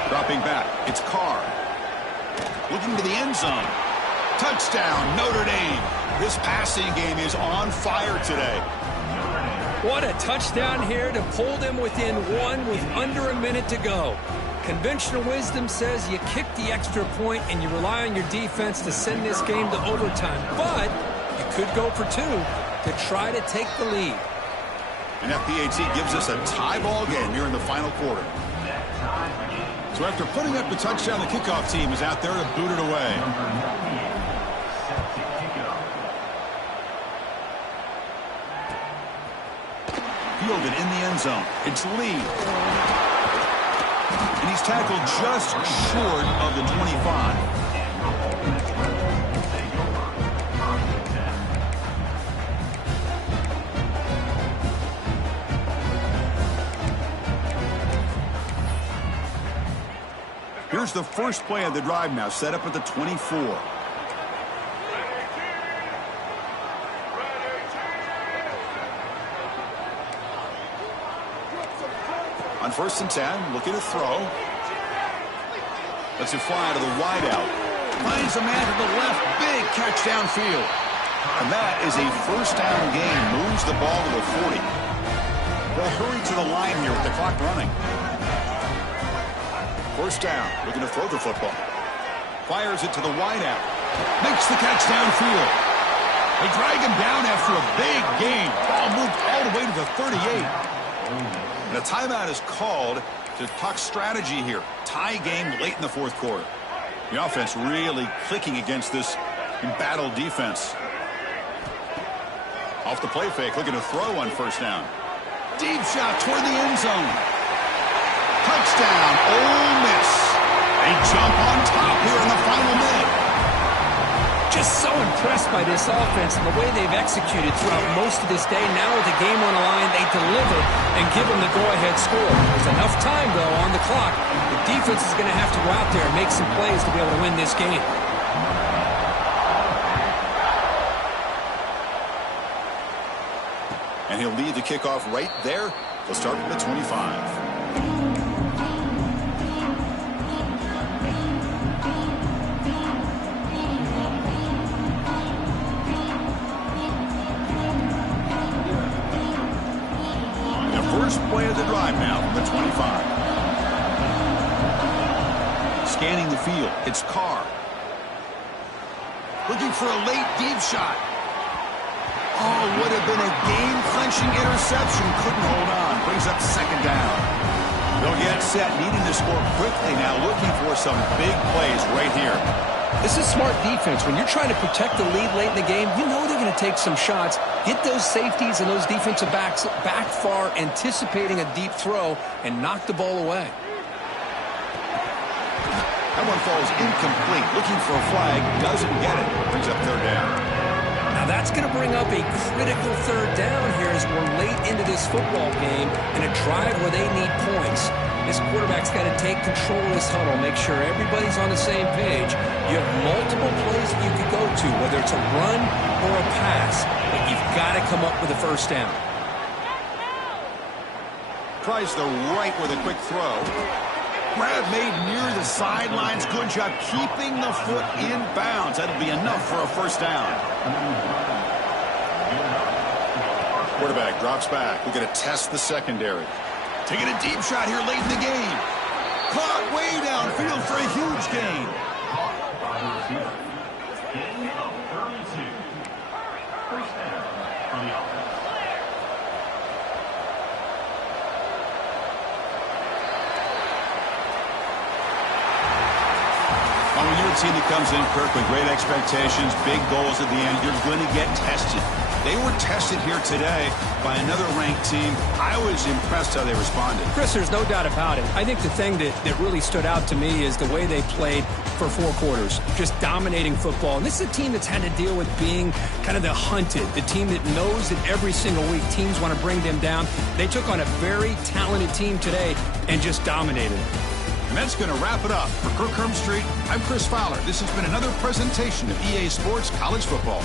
Dropping back, it's Carr. Looking to the end zone. Touchdown, Notre Dame. This passing game is on fire today. What a touchdown here to pull them within one with under a minute to go. Conventional wisdom says you kick the extra point and you rely on your defense to send this game to overtime. But you could go for 2 to try to take the lead. And FPAT gives us a tie ball game here in the final quarter. So after putting up the touchdown, the kickoff team is out there to boot it away. Fielded in the end zone. It's Lee. And he's tackled just short of the 25. Here's the first play of the drive now, set up at the 24. On 1st and 10, looking to throw. Lets it fly to the wideout. Finds a man to the left, big catch downfield. And that is a first down gain, moves the ball to the 40. They'll hurry to the line here with the clock running. First down, looking to throw the football. Fires it to the wideout. Makes the catch downfield. They drag him down after a big gain. Ball moved all the way to the 38. And a timeout is called to talk strategy here. Tie game late in the 4th quarter. The offense really clicking against this embattled defense. Off the play fake, looking to throw on first down. Deep shot toward the end zone. Touchdown, Ole Miss. They jump on top here in the final minute. Just so impressed by this offense and the way they've executed throughout most of this day. Now with the game on the line, they deliver and give them the go-ahead score. There's enough time, though, on the clock. The defense is going to have to go out there and make some plays to be able to win this game. And he'll lead the kickoff right there. He'll start at the 25. First play of the drive now from the 25. Scanning the field, it's Carr. Looking for a late deep shot. Oh, would have been a game-clinching interception. Couldn't hold on. Brings up second down. They'll get set, needing to score quickly now, looking for some big plays right here. This is smart defense. When you're trying to protect the lead late in the game, you know they're going to take some shots, get those safeties and those defensive backs back far, anticipating a deep throw, and knock the ball away. That one falls incomplete. Looking for a flag, doesn't get it. Brings up third down. Now Now that's going to bring up a critical third down here as we're late into this football game in a drive where they need points. This quarterback's got to take control of this huddle, make sure everybody's on the same page. You have multiple plays that you could go to, whether it's a run or a pass, but you've got to come up with a first down. Tries the right with a quick throw. Grab made near the sidelines. Good job keeping the foot in bounds. That'll be enough for a first down. Quarterback drops back. We're going to test the secondary. Taking a deep shot here late in the game. Caught way downfield for a huge gain. When you're a team that comes in, Kirk, with great expectations, big goals at the end, you're going to get tested. They were tested here today by another ranked team. I was impressed how they responded. Chris, there's no doubt about it. I think the thing that really stood out to me is the way they played for 4 quarters, just dominating football. And this is a team that's had to deal with being kind of the hunted, the team that knows that every single week teams want to bring them down. They took on a very talented team today and just dominated. And that's going to wrap it up. For Kirk Street, I'm Chris Fowler. This has been another presentation of EA Sports College Football.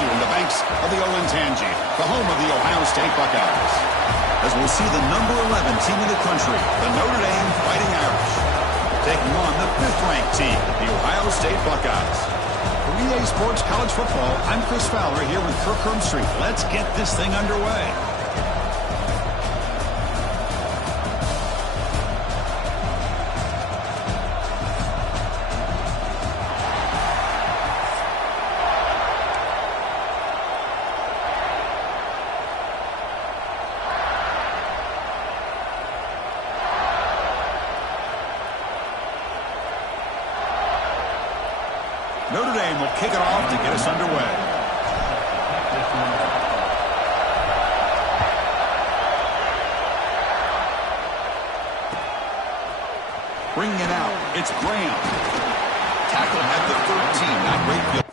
here in the banks of the Olentangy, the home of the Ohio State Buckeyes. As we'll see the number 11 team in the country, the Notre Dame Fighting Irish, taking on the 5th-ranked team, the Ohio State Buckeyes. For EA Sports College Football, I'm Chris Fowler here with Kirk Herbstreit. Let's get this thing underway. Notre Dame will kick it off to get us underway. Bringing it out, it's Graham. Tackle at the 13, not great field.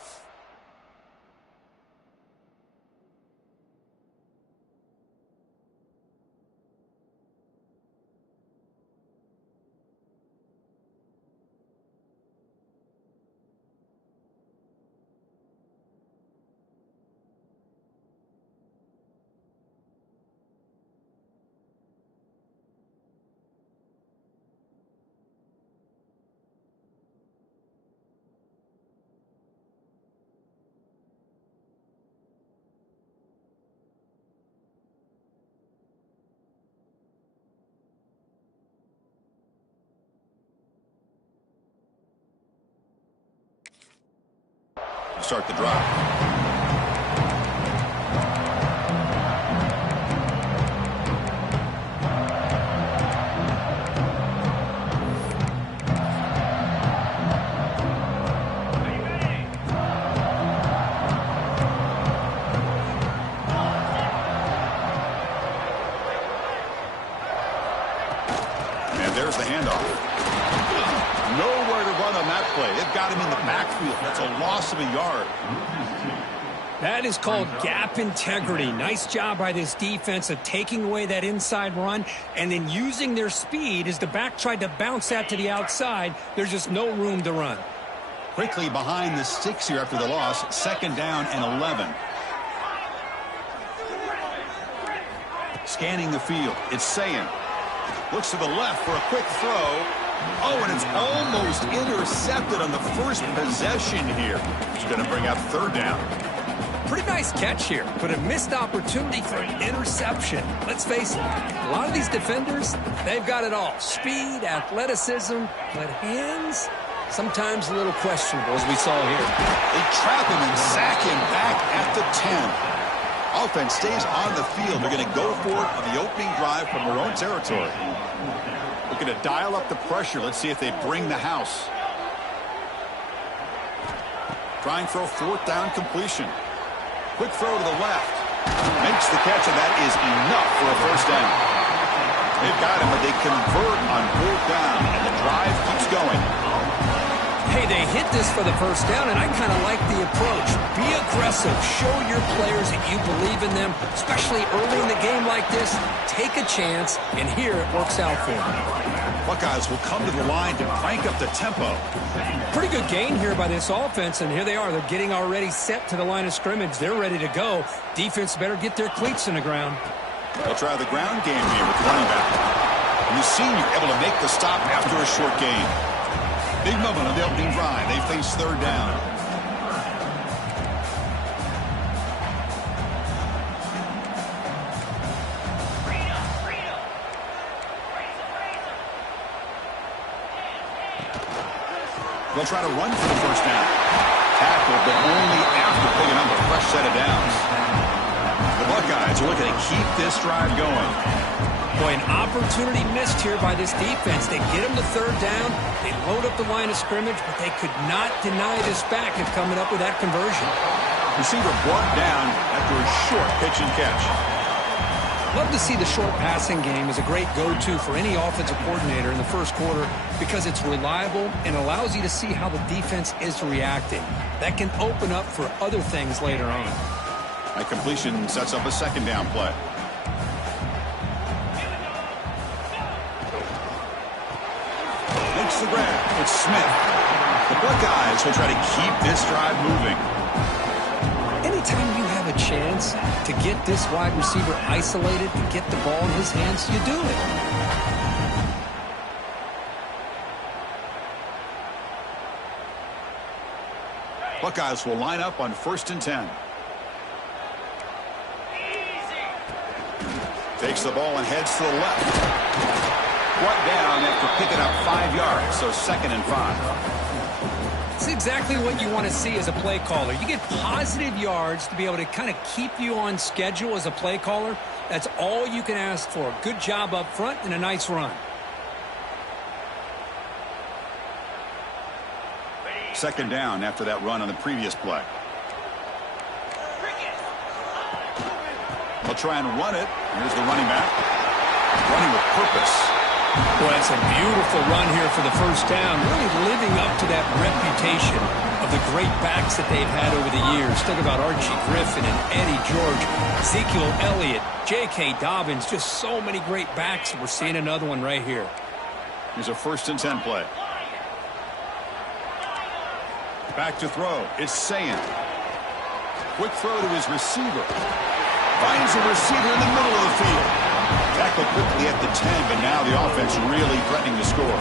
Start the drive. And there's the handoff. Nowhere to run on that play. They've got him in the backfield. That's a loss of a yard. That is called gap integrity. Nice job by this defense of taking away that inside run and then using their speed as the back tried to bounce that to the outside. There's just no room to run. Quickly behind the 6 here after the loss. 2nd down and 11. Scanning the field. It's Sayin. Looks to the left for a quick throw. Oh, and it's almost intercepted on the first possession here. It's going to bring up 3rd down. Pretty nice catch here, but a missed opportunity for an interception. Let's face it, a lot of these defenders, they've got it all. Speed, athleticism, but hands, sometimes a little questionable, as we saw here. They trap him and sack him back at the 10. Offense stays on the field. They're going to go for it on the opening drive from their own territory. Looking to dial up the pressure. Let's see if they bring the house. Trying for a 4th down completion. Quick throw to the left. Makes the catch, and that is enough for a 1st down. They've got him, but they convert on 4th down, and the drive keeps going. Hey, they hit this for the 1st down, and I kind of like the approach. Be aggressive. Show your players that you believe in them, especially early in the game like this. Take a chance, and here it works out for them. Buckeyes will come to the line to crank up the tempo. Pretty good gain here by this offense, and here they are. They're getting already set to the line of scrimmage. They're ready to go. Defense better get their cleats in the ground. They'll try the ground game here with the running back. And the senior able to make the stop after a short gain. Big moment on the opening drive. They face 3rd down. They'll try to run for the 1st down. Tackled, but only after picking up a fresh set of downs. The Buckeyes are looking to keep this drive going. Boy, an opportunity missed here by this defense. They get them to 3rd down. They load up the line of scrimmage, but they could not deny this back of coming up with that conversion. Receiver brought down after a short pitch and catch. Love to see the short passing game as a great go-to for any offensive coordinator in the 1st quarter because it's reliable and allows you to see how the defense is reacting. That can open up for other things later on. That completion sets up a 2nd down play. Makes the grab. It's Smith. The Buckeyes will try to keep this drive moving. Anytime you have a chance to get this wide receiver isolated, to get the ball in his hands, you do it. Buckeyes will line up on 1st and 10. Takes the ball and heads to the left. Brought down after picking up 5 yards, so 2nd and 5. It's exactly what you want to see as a play caller. You get positive yards to be able to kind of keep you on schedule as a play caller. That's all you can ask for. Good job up front and a nice run. 2nd down after that run on the previous play. They'll try and run it. Here's the running back. Running with purpose. Well, it's a beautiful run here for the 1st down. Really living up to that reputation of the great backs that they've had over the years. Think about Archie Griffin and Eddie George, Ezekiel Elliott, J.K. Dobbins. Just so many great backs. We're seeing another one right here. Here's a 1st and 10 play. Back to throw. It's Sayan. Quick throw to his receiver. Finds a receiver in the middle of the field. Tackled quickly at the 10, but now the offense really threatening to score.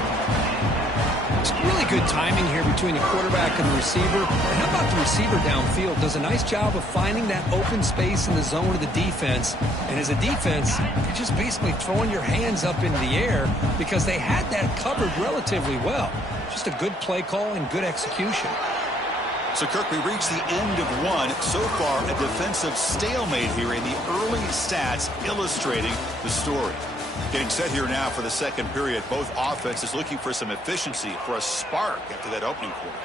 It's really good timing here between the quarterback and the receiver. And how about the receiver downfield? Does a nice job of finding that open space in the zone of the defense. And as a defense, you're just basically throwing your hands up into the air because they had that covered relatively well. Just a good play call and good execution. So, Kirk, we reached the end of one. So far, a defensive stalemate here in the early stats illustrating the story. Getting set here now for the 2nd period. Both offenses looking for some efficiency, for a spark after that opening quarter.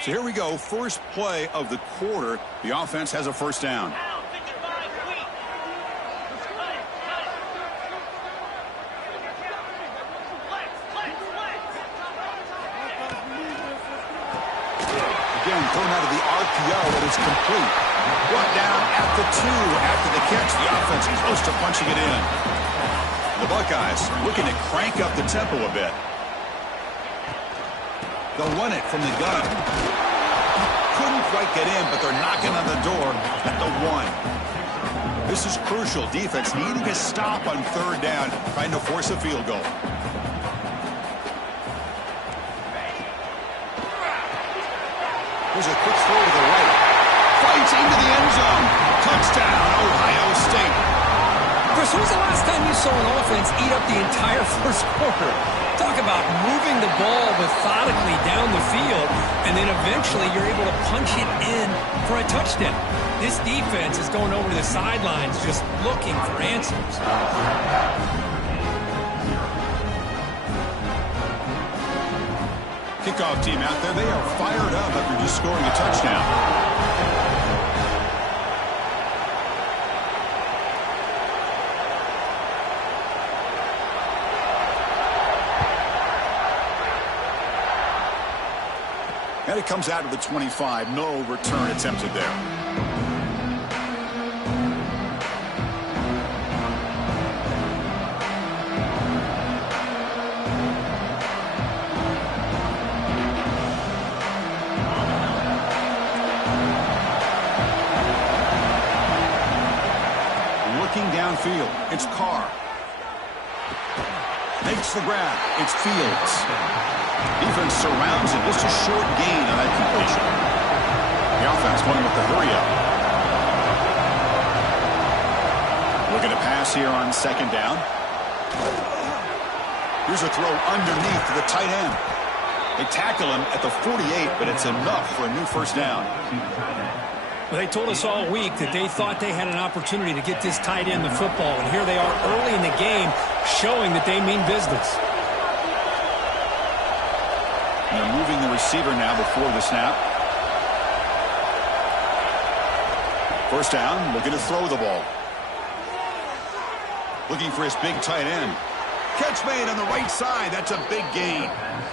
So here we go. First play of the quarter. The offense has a 1st down. Thrown out of the RPO, but it's complete. Brought down at the 2 after the catch. The offense is close to punching it in. The Buckeyes looking to crank up the tempo a bit. They'll run it from the gun. Couldn't quite get in, but they're knocking on the door at the 1. This is crucial. Defense needing a stop on 3rd down, trying to force a field goal. Here's a quick throw to the right. Fights into the end zone. Touchdown, Ohio State. Chris, when was the last time you saw an offense eat up the entire 1st quarter? Talk about moving the ball methodically down the field, and then eventually you're able to punch it in for a touchdown. This defense is going over to the sidelines just looking for answers. Kickoff team out there. They are fired up after just scoring a touchdown. And it comes out of the 25. No return attempted there. Downfield, it's Carr. Makes the grab. It's Fields. Defense surrounds it. Just a short gain on that completion. The offense going with the hurry up. Looking to pass here on 2nd down. Here's a throw underneath to the tight end. They tackle him at the 48, but it's enough for a new 1st down. Well, they told us all week that they thought they had an opportunity to get this tight end the football, and here they are early in the game showing that they mean business. And they're moving the receiver now before the snap. 1st down, looking to throw the ball. Looking for his big tight end. Catch made on the right side. That's a big gain.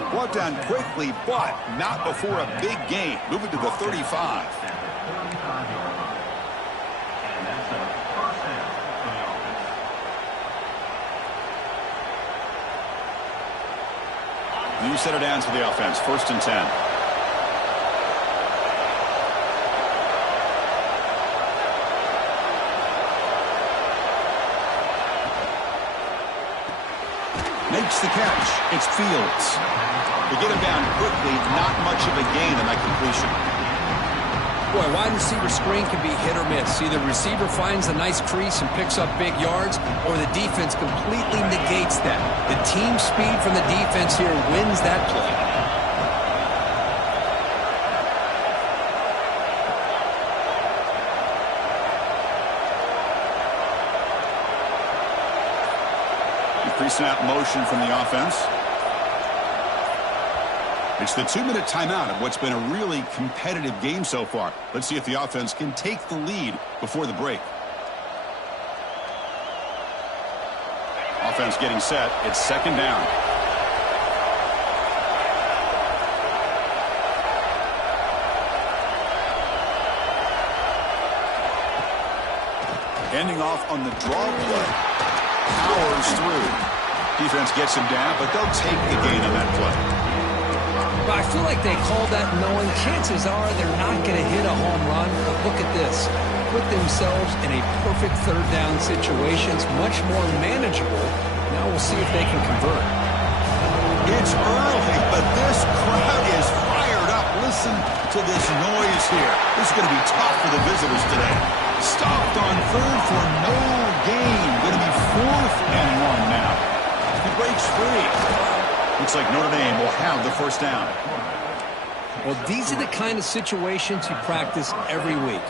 Brought down quickly, but not before a big gain. Moving to the 35. You set it down to the offense. 1st and 10. Makes the catch. It's Fields. They get him down quickly. Not much of a gain on that completion. Boy, wide receiver screen can be hit or miss. Either receiver finds a nice crease and picks up big yards, or the defense completely negates that. The team speed from the defense here wins that play. Pre-snap motion from the offense. It's the 2-minute timeout of what's been a really competitive game so far. Let's see if the offense can take the lead before the break. Offense getting set. It's 2nd down. Ending off on the draw play. Powers through. Defense gets him down, but they'll take the gain on that play. But I feel like they called that knowing chances are they're not going to hit a home run. But look at this. Put themselves in a perfect 3rd down situation. It's much more manageable. Now we'll see if they can convert. It's early, but this crowd is fired up. Listen to this noise here. This is going to be tough for the visitors today. Stopped on 3rd for no gain. Going to be 4th and 1 now. He breaks free. Looks like Notre Dame will have the 1st down. Well, these are the kind of situations you practice every week.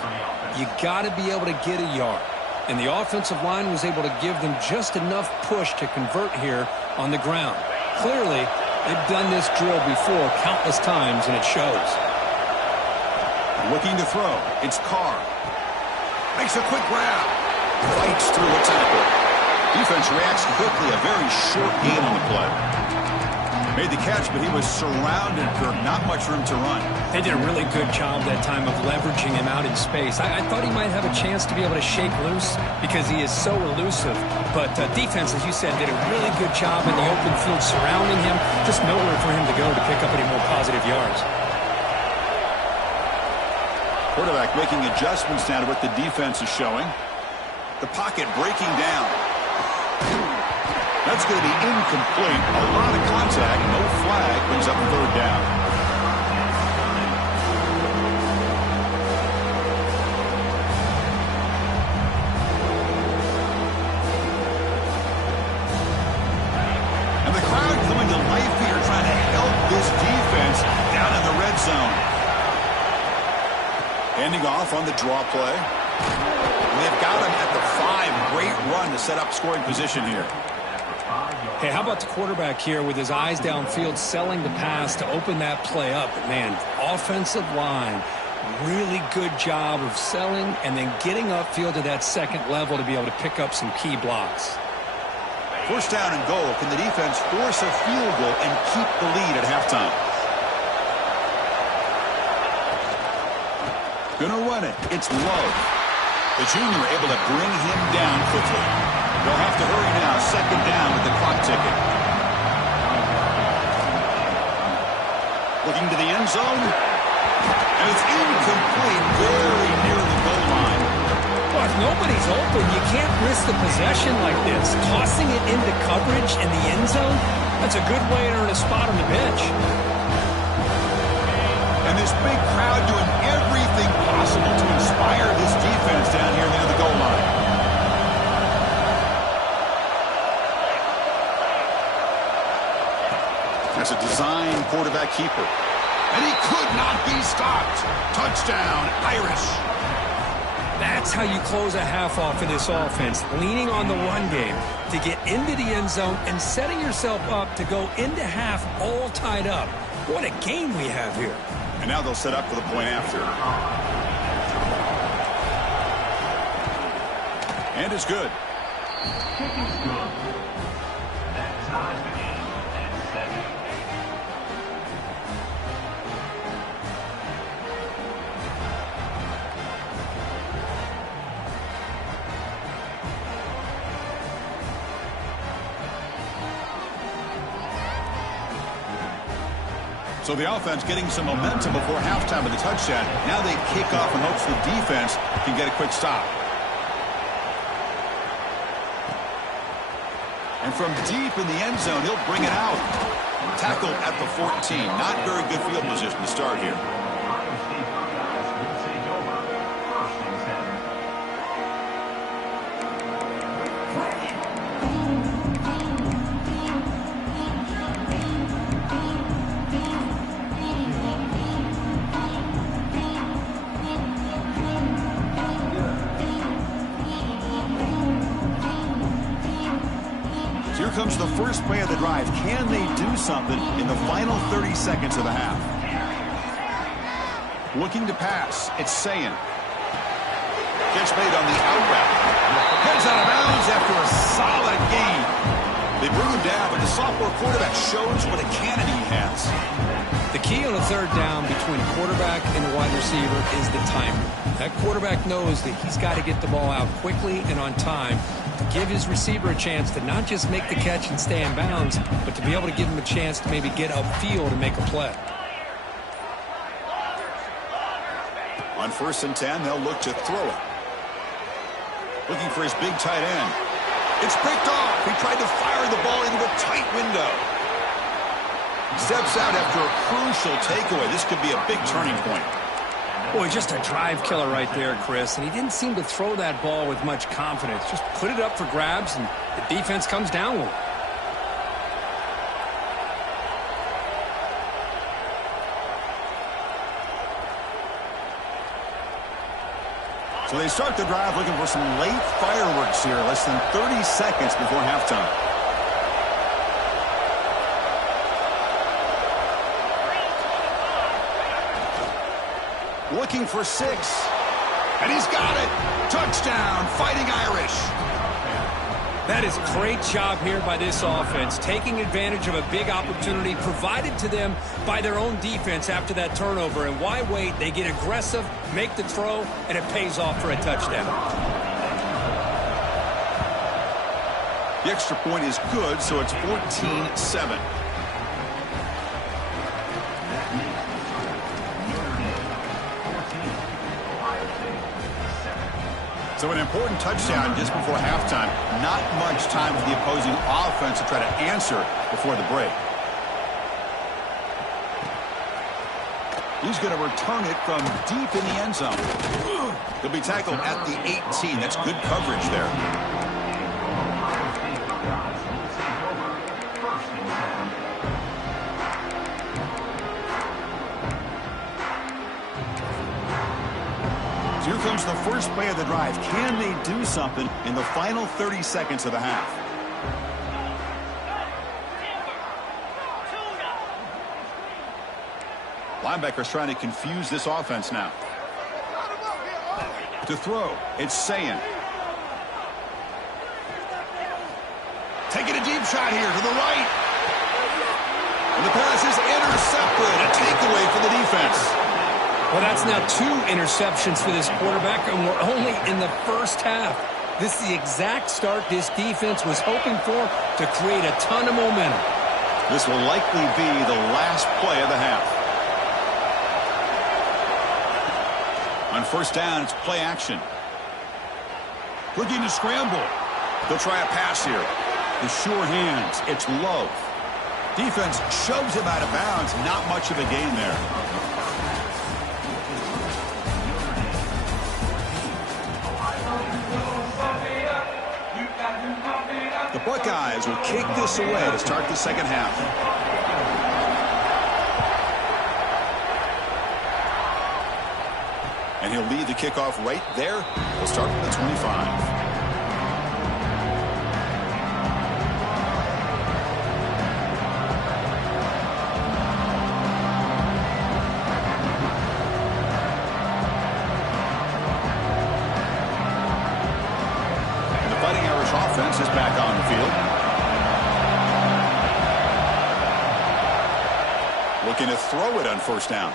You got to be able to get a yard. And the offensive line was able to give them just enough push to convert here on the ground. Clearly, they've done this drill before countless times, and it shows. Looking to throw. It's Carr. Makes a quick grab. Fights through a tackle. Defense reacts quickly. A very short gain on the play. Made the catch, but he was surrounded for not much room to run. They did a really good job that time of leveraging him out in space. I thought he might have a chance to be able to shake loose because he is so elusive. But defense, as you said, did a really good job in the open field surrounding him. Just nowhere for him to go to pick up any more positive yards. Quarterback making adjustments now to what the defense is showing. The pocket breaking down. That's going to be incomplete. A lot of contact. No flag. Brings up 3rd down. And the crowd coming to life here trying to help this defense down in the red zone. Ending off on the draw play. They've got him at the 5. Great run to set up scoring position here. Hey, how about the quarterback here with his eyes downfield selling the pass to open that play up? But man, offensive line, really good job of selling and then getting upfield to that 2nd level to be able to pick up some key blocks. 1st down and goal. Can the defense force a field goal and keep the lead at halftime? Gonna run it. It's Love. The junior able to bring him down quickly. They'll have to hurry now. 2nd down with the clock ticking. Looking to the end zone. And it's incomplete. Very near the goal line. Well, if nobody's open, you can't risk the possession like this. Tossing it into coverage in the end zone, that's a good way to earn a spot on the bench. And this big crowd doing everything possible to inspire this defense down here near the goal line. That's a design quarterback keeper. And he could not be stopped. Touchdown, Irish. That's how you close a half off of this offense, leaning on the run game to get into the end zone and setting yourself up to go into half all tied up. What a game we have here. And now they'll set up for the point after. And it's good. So the offense getting some momentum before halftime with the touchdown. Now they kick off in hopes the defense can get a quick stop. And from deep in the end zone, he'll bring it out. Tackled at the 14. Not very good field position to start here. Here comes the first play of the drive. Can they do something in the final 30 seconds of the half? Looking to pass. It's Sayin. Catch made on the out route. Heads out of bounds after a solid gain. They bring him down, but the sophomore quarterback shows what a cannon he has. The key on a third down between a quarterback and a wide receiver is the timing. That quarterback knows that he's got to get the ball out quickly and on time to give his receiver a chance to not just make the catch and stay in bounds, but to be able to give him a chance to maybe get upfield and make a play. On 1st and 10, they'll look to throw it. Looking for his big tight end. It's picked off. He tried to fire the ball into a tight window. Steps out after a crucial takeaway. This could be a big turning point. Boy, just a drive killer right there, Chris. And he didn't seem to throw that ball with much confidence. Just put it up for grabs, and the defense comes down with it. So they start the drive looking for some late fireworks here. Less than 30 seconds before halftime. Looking for 6. And he's got it. Touchdown, Fighting Irish. That is a great job here by this offense, taking advantage of a big opportunity provided to them by their own defense after that turnover. And why wait? They get aggressive, make the throw, and it pays off for a touchdown. The extra point is good, so it's 14-7. So an important touchdown just before halftime. Not much time for the opposing offense to try to answer before the break. He's going to return it from deep in the end zone. He'll be tackled at the 18. That's good coverage there. Here comes the first play of the drive. Can they do something in the final 30 seconds of the half? Linebackers trying to confuse this offense now. To throw, it's Sayin. Taking a deep shot here to the right. And the pass is intercepted. A takeaway for the defense. Well, that's now 2 interceptions for this quarterback, and we're only in the first half. This is the exact start this defense was hoping for to create a ton of momentum. This will likely be the last play of the half. On 1st down, it's play action. Looking to scramble. They'll try a pass here. The sure hands. It's low. Defense shoves him out of bounds. Not much of a gain there. The Buckeyes will kick this away to start the second half. And he'll lead the kickoff right there. He'll start from the 25. Offense is back on the field. Looking to throw it on 1st down.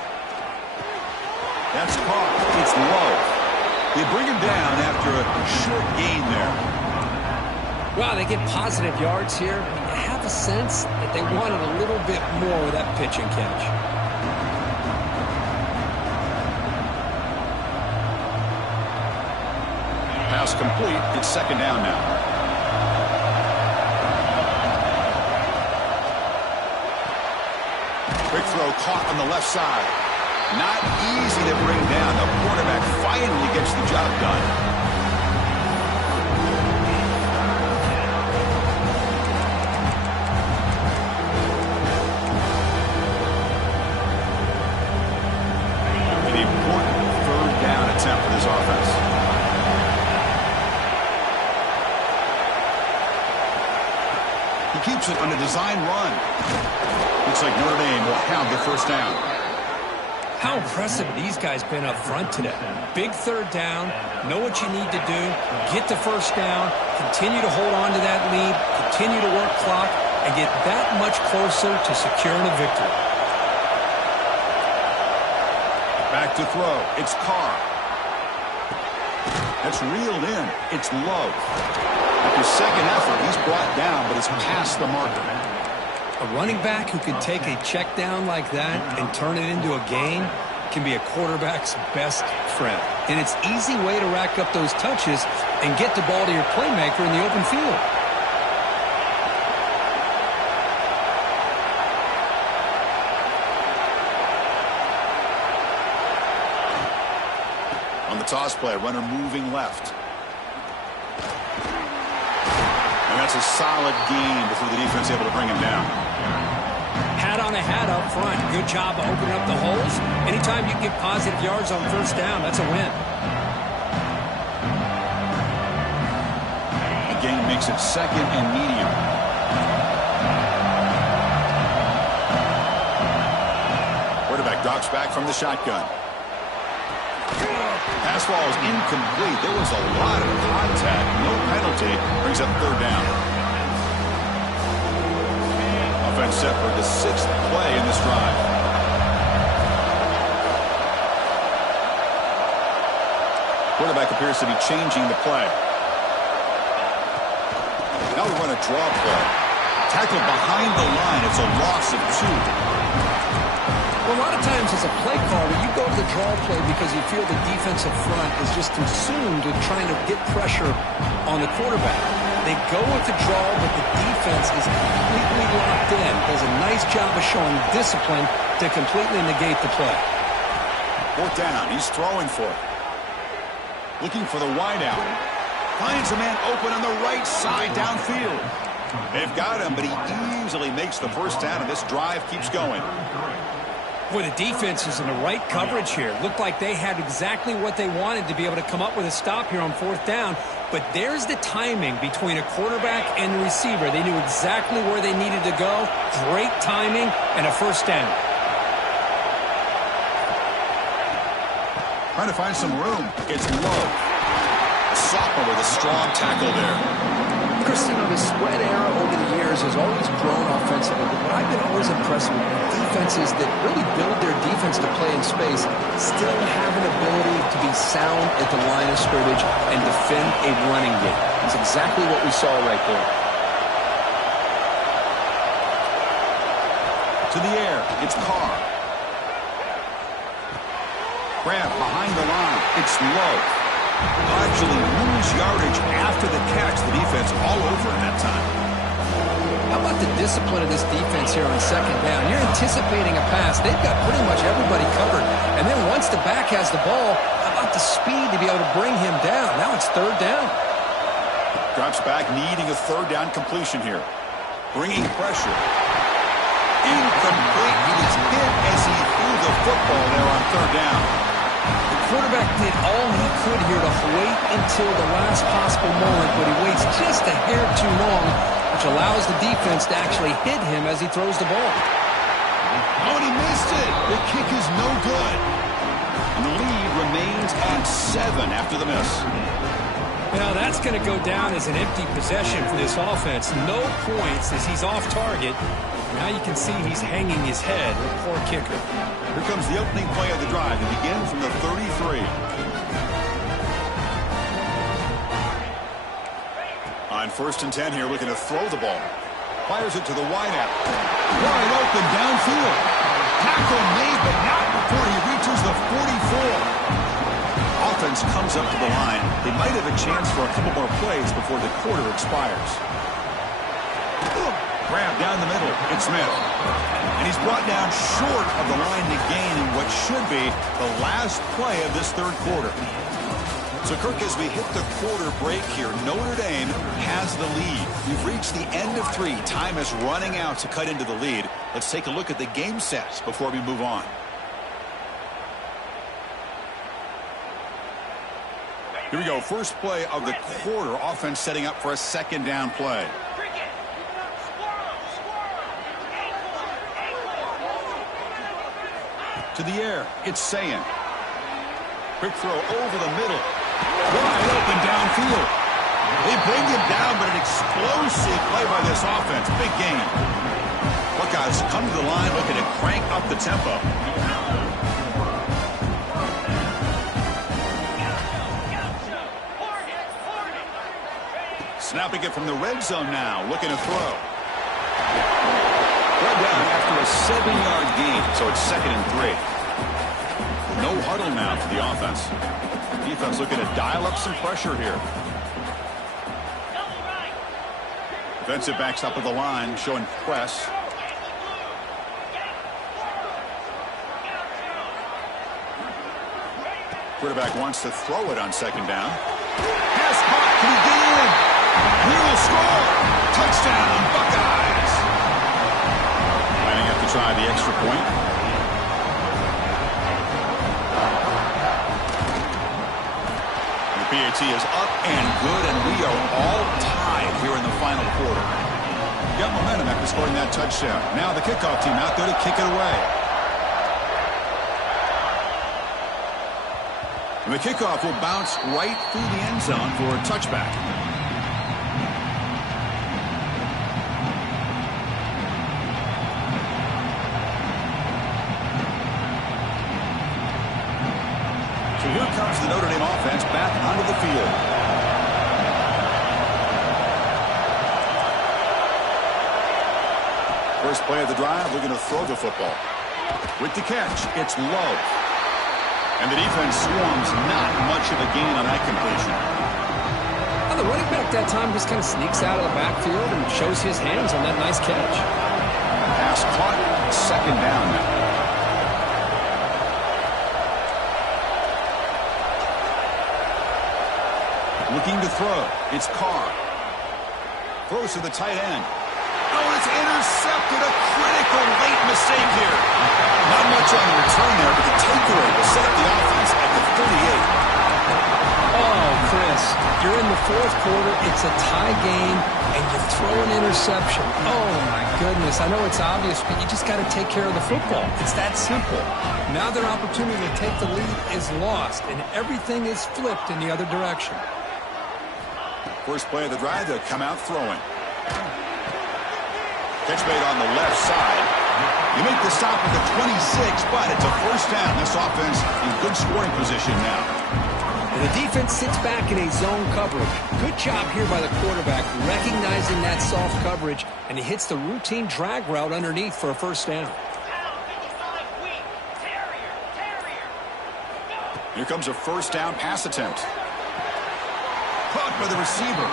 That's caught. It's low. They bring him down after a short gain there. Wow, they get positive yards here. You have a sense that they wanted a little bit more with that pitch and catch. Pass complete. It's second down now. Quick throw caught on the left side. Not easy to bring down. The quarterback finally gets the job done. For this offense. He keeps it on a design run. Looks like Notre Dame will have the first down. How impressive these guys been up front today. Big third down, know what you need to do, get the first down, continue to hold on to that lead, continue to work clock, and get that much closer to securing a victory. Back to throw. It's Carr. That's reeled in. It's Love. After second effort, he's brought down, but it's past the marker. A running back who can take a check down like that and turn it into a gain can be a quarterback's best friend. And it's an easy way to rack up those touches and get the ball to your playmaker in the open field. Toss play, runner moving left. And that's a solid gain before the defense able to bring him down. Hat on a hat up front. Good job of opening up the holes. Anytime you can get positive yards on first down, that's a win. The gain makes it second and medium. Quarterback drops back from the shotgun. Pass ball is incomplete. There was a lot of contact. No penalty. Brings up third down. Offense set for the 6th play in this drive. Quarterback appears to be changing the play. Now we run a draw play. Tackle behind the line. It's a loss of 2. Well, a lot of times as a play caller, you go to the draw play because you feel the defensive front is just consumed with trying to get pressure on the quarterback. They go with the draw, but the defense is completely locked in. Does a nice job of showing discipline to completely negate the play. Fourth down. He's throwing for it. Looking for the wideout. Finds a man open on the right side downfield. They've got him, but he easily makes the first down, and this drive keeps going. Boy, the defense is in the right coverage here. Looked like they had exactly what they wanted to be able to come up with a stop here on fourth down. But there's the timing between a quarterback and the receiver. They knew exactly where they needed to go. Great timing and a first down. Trying to find some room. It's Lowe. A sophomore with a strong tackle there. Chris, you know, the spread era over the years has always grown offensively, but what I've been always impressed with defenses that really build their defense to play in space still have an ability to be sound at the line of scrimmage and defend a running game. It's exactly what we saw right there. To the air, it's Carr. Grab behind the line, it's Lowe. Actually lose yardage after the catch. The defense all over in that time. How about the discipline of this defense here on second down? You're anticipating a pass. They've got pretty much everybody covered. And then once the back has the ball, how about the speed to be able to bring him down? Now it's third down. Drops back, needing a third down completion here. Bringing pressure. Incomplete. He was hit as he threw the football there on third down. Quarterback did all he could here to wait until the last possible moment, but he waits just a hair too long, which allows the defense to actually hit him as he throws the ball. Oh, and he missed it. The kick is no good. And the lead remains at 7 after the miss. Now that's going to go down as an empty possession for this offense. No points as he's off target. Now you can see he's hanging his head. A poor kicker. Here comes the opening play of the drive. It begins from the 33. On 1st and 10 here, looking to throw the ball. Fires it to the wideout. Wide open downfield. Tackle made, but not before he reaches the 44. Offense offense comes up to the line, they might have a chance for a couple more plays before the quarter expires. Grab down the middle. It's Smith. And he's brought down short of the line to gain in what should be the last play of this third quarter. So, Kirk, as we hit the quarter break here, Notre Dame has the lead. We've reached the end of 3. Time is running out to cut into the lead. Let's take a look at the game sets before we move on. Here we go. First play of the quarter. Offense setting up for a second down play. To the air. It's Sayin. Quick throw over the middle. Wide open downfield. They bring him down, but an explosive play by this offense. Big gain. Buckeyes come to the line looking to crank up the tempo. Snapping it from the red zone now, looking to throw. Brought down after a 7-yard gain, so it's 2nd and 3. No huddle now for the offense. Defense looking to dial up some pressure here. Defensive backs up at the line, showing press. Quarterback wants to throw it on 2nd down. Pass caught. Can he get in? He will score. Touchdown, Buckeyes. Lining up to try the extra point. The PAT is up and good, and we are all tied here in the final quarter. Got momentum after scoring that touchdown. Now the kickoff team out there to kick it away. And the kickoff will bounce right through the end zone for a touchback. So here comes the Notre Dame offense back onto the field. First play of the drive, looking to throw the football. With the catch, it's low. And the defense swarms, not much of a gain on that completion. Well, the running back that time just kind of sneaks out of the backfield and shows his hands on that nice catch. Pass caught, 2nd down now. Looking to throw. It's Carr. Throws to the tight end. Oh, it's intercepted. A critical late mistake here. Not much on the return there, but the takeaway will set up the offense at the 38. Oh, Chris, you're in the 4th quarter. It's a tie game, and you throw an interception. Oh, my goodness. I know it's obvious, but you just got to take care of the football. It's that simple. Now their opportunity to take the lead is lost, and everything is flipped in the other direction. First play of the drive, they'll come out throwing. Catch made on the left side. You make the stop at the 26, but it's a first down. This offense in good scoring position now. And the defense sits back in a zone coverage. Good job here by the quarterback, recognizing that soft coverage, and he hits the routine drag route underneath for a first down. Here comes a first down pass attempt. Caught by the receiver.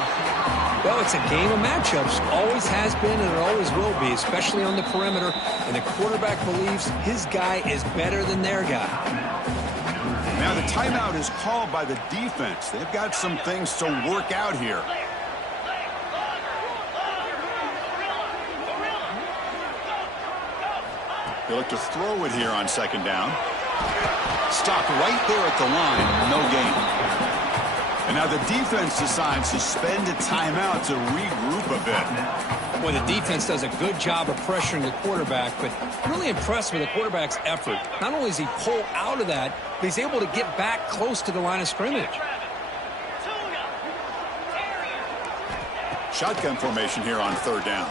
Well, it's a game of matchups. Always has been and it always will be, especially on the perimeter. And the quarterback believes his guy is better than their guy. Now the timeout is called by the defense. They've got some things to work out here. They look to throw it here on 2nd down. Stopped right there at the line. No gain. And now the defense decides to spend a timeout to regroup a bit. Boy, the defense does a good job of pressuring the quarterback, but really impressed with the quarterback's effort. Not only does he pull out of that, but he's able to get back close to the line of scrimmage. Shotgun formation here on 3rd down.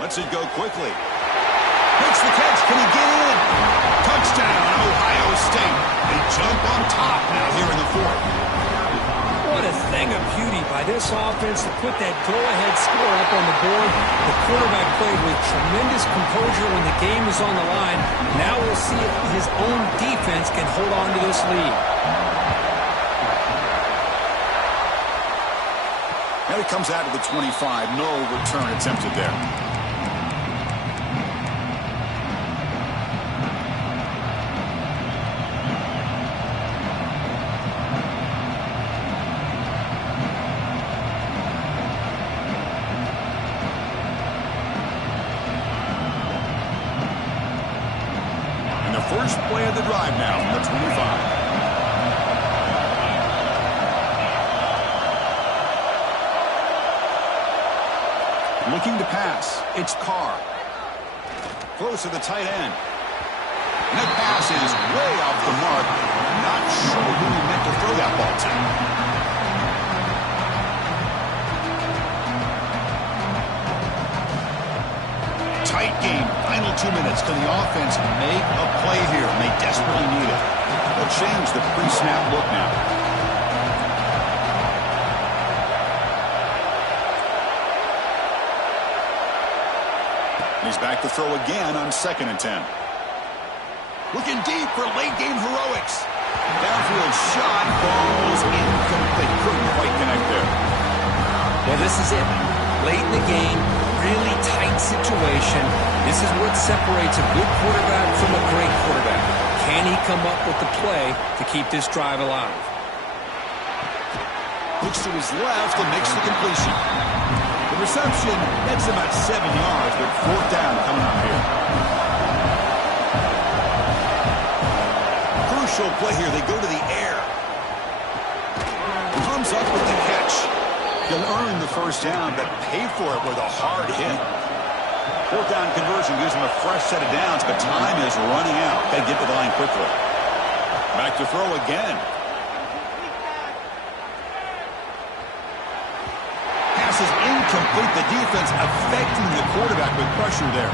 Lets it go quickly. Makes the catch. Can he get in? Touchdown, Ohio State. They jump on top now here in the 4th. What a thing of beauty by this offense to put that go-ahead score up on the board. The quarterback played with tremendous composure when the game was on the line. Now we'll see if his own defense can hold on to this lead. Now he comes out to the 25. No return attempted there. First play of the drive now from the 25. Looking to pass. It's Carr. Throws to the tight end. And that pass is way off the mark. Not sure who he meant to throw that ball to. Tight game. Final 2 minutes. Can the offense make a play here? And they desperately need it. They'll change the pre-snap look now. He's back to throw again on 2nd and 10. Looking deep for late-game heroics. Downfield shot falls incomplete. Couldn't quite connect there. Well, this is it. Late in the game, really tight situation. This is what separates a good quarterback from a great quarterback. Can he come up with the play to keep this drive alive? Looks to his left and makes the completion. The reception, that's about 7 yards, but 4th down coming up here. Crucial play here. They go to the air. Comes up with the catch. He'll earn the 1st down, but pay for it with a hard hit. 4th down conversion gives him a fresh set of downs, but time is running out. Got to get to the line quickly. Back to throw again. Pass is incomplete. The defense affecting the quarterback with pressure there.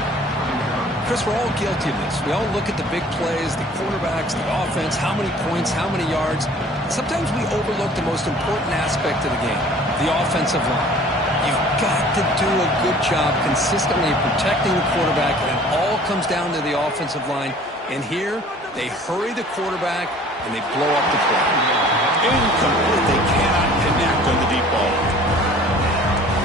Chris, we're all guilty of this. We all look at the big plays, the quarterbacks, the offense, how many points, how many yards. Sometimes we overlook the most important aspect of the game, the offensive line. You've got to do a good job consistently protecting the quarterback, and it all comes down to the offensive line. And here, they hurry the quarterback, and they blow up the play. Incomplete. They cannot connect on the deep ball.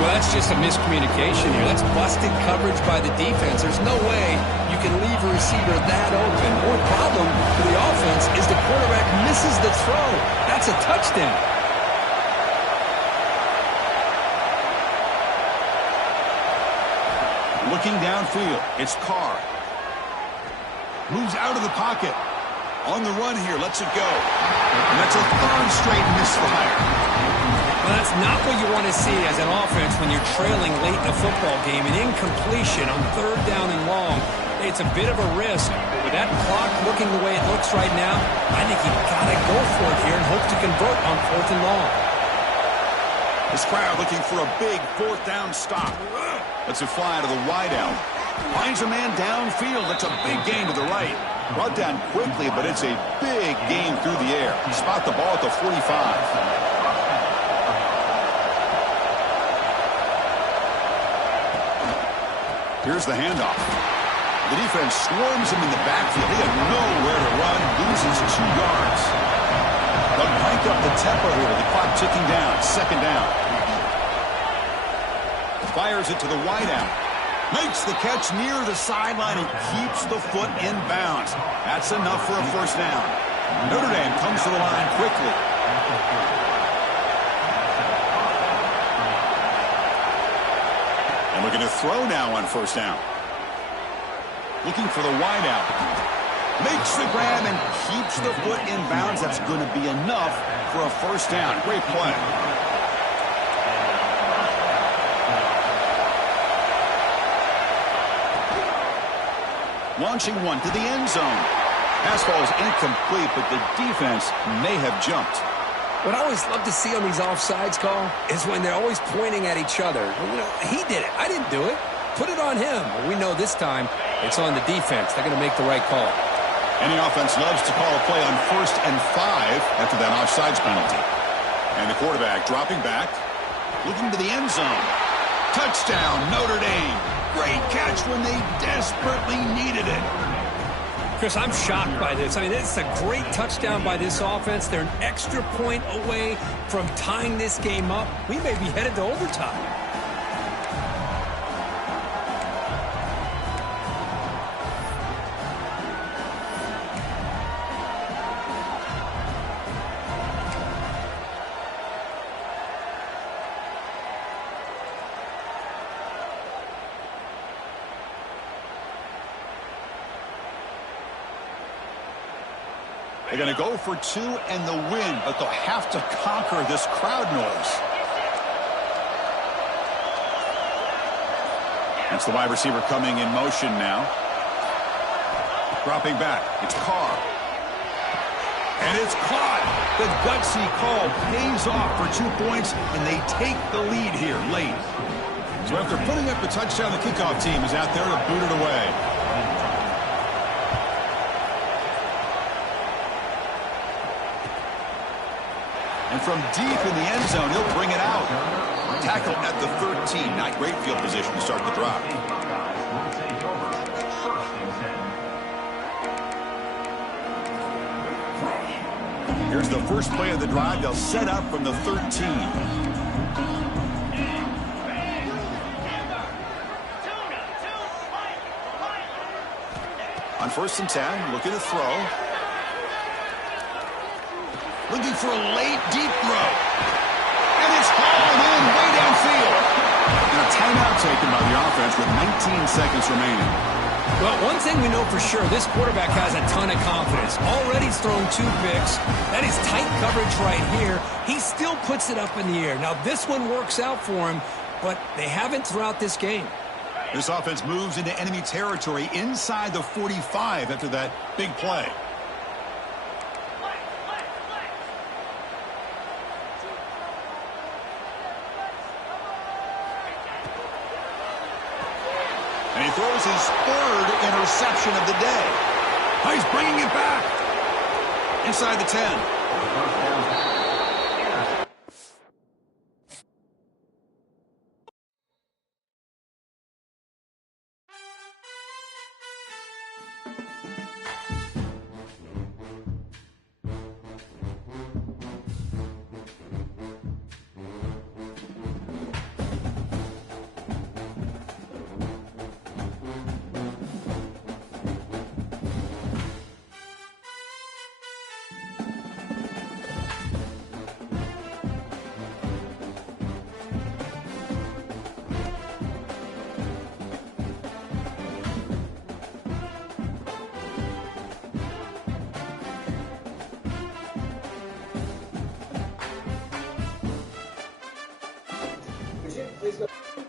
Well, that's just a miscommunication here. That's busted coverage by the defense. There's no way you can leave a receiver that open. More problem for the offense is the quarterback misses the throw. That's a touchdown. Looking downfield, it's Carr. Moves out of the pocket. On the run here, lets it go. And that's a 3rd straight misfire. Well, that's not what you want to see as an offense when you're trailing late in a football game. An incompletion on 3rd down and long. It's a bit of a risk. With that clock looking the way it looks right now, I think you've got to go for it here and hope to convert on 4th and long. This crowd looking for a big 4th down stop. Lets it fly to the wideout. Finds a man downfield. That's a big gain to the right. Brought down quickly, but it's a big gain through the air. Spot the ball at the 45. Here's the handoff. The defense swarms him in the backfield. He had nowhere to run. Loses 2 yards. They'll crank up the tempo here with the clock ticking down. 2nd down. Fires it to the wideout. Makes the catch near the sideline and keeps the foot in bounds. That's enough for a 1st down. Notre Dame comes to the line quickly. And looking to throw now on 1st down. Looking for the wideout. Makes the grab and keeps the foot in bounds. That's going to be enough for a 1st down. Great play. Launching one to the end zone. Pass ball is incomplete, but the defense may have jumped. What I always love to see on these offsides call is when they're always pointing at each other. Well, you know, he did it. I didn't do it. Put it on him. Well, we know this time it's on the defense. They're going to make the right call. Any offense loves to call a play on 1st and 5 after that offsides penalty. And the quarterback dropping back, looking to the end zone. Touchdown, Notre Dame. Great catch when they desperately needed it. Chris, I'm shocked by this. I mean, it's a great touchdown by this offense. They're an extra point away from tying this game up. We may be headed to overtime. They're going to go for 2 and the win, but they'll have to conquer this crowd noise. That's the wide receiver coming in motion now. Dropping back. It's Carr. And it's caught. The gutsy call pays off for 2 points, and they take the lead here late. So after putting up the touchdown, the kickoff team is out there to boot it away. And from deep in the end zone, he'll bring it out. Tackle at the 13. Not great field position to start the drive. Here's the first play of the drive. They'll set up from the 13. On 1st and 10, looking to throw. Looking for a late, deep throw. And it's hauled in way downfield. And a timeout taken by the offense with 19 seconds remaining. Well, one thing we know for sure, this quarterback has a ton of confidence. Already thrown 2 picks. That is tight coverage right here. He still puts it up in the air. Now, this one works out for him, but they haven't throughout this game. This offense moves into enemy territory inside the 45 after that big play. And he throws his 3rd interception of the day. Oh, he's bringing it back. Inside the 10. Please go.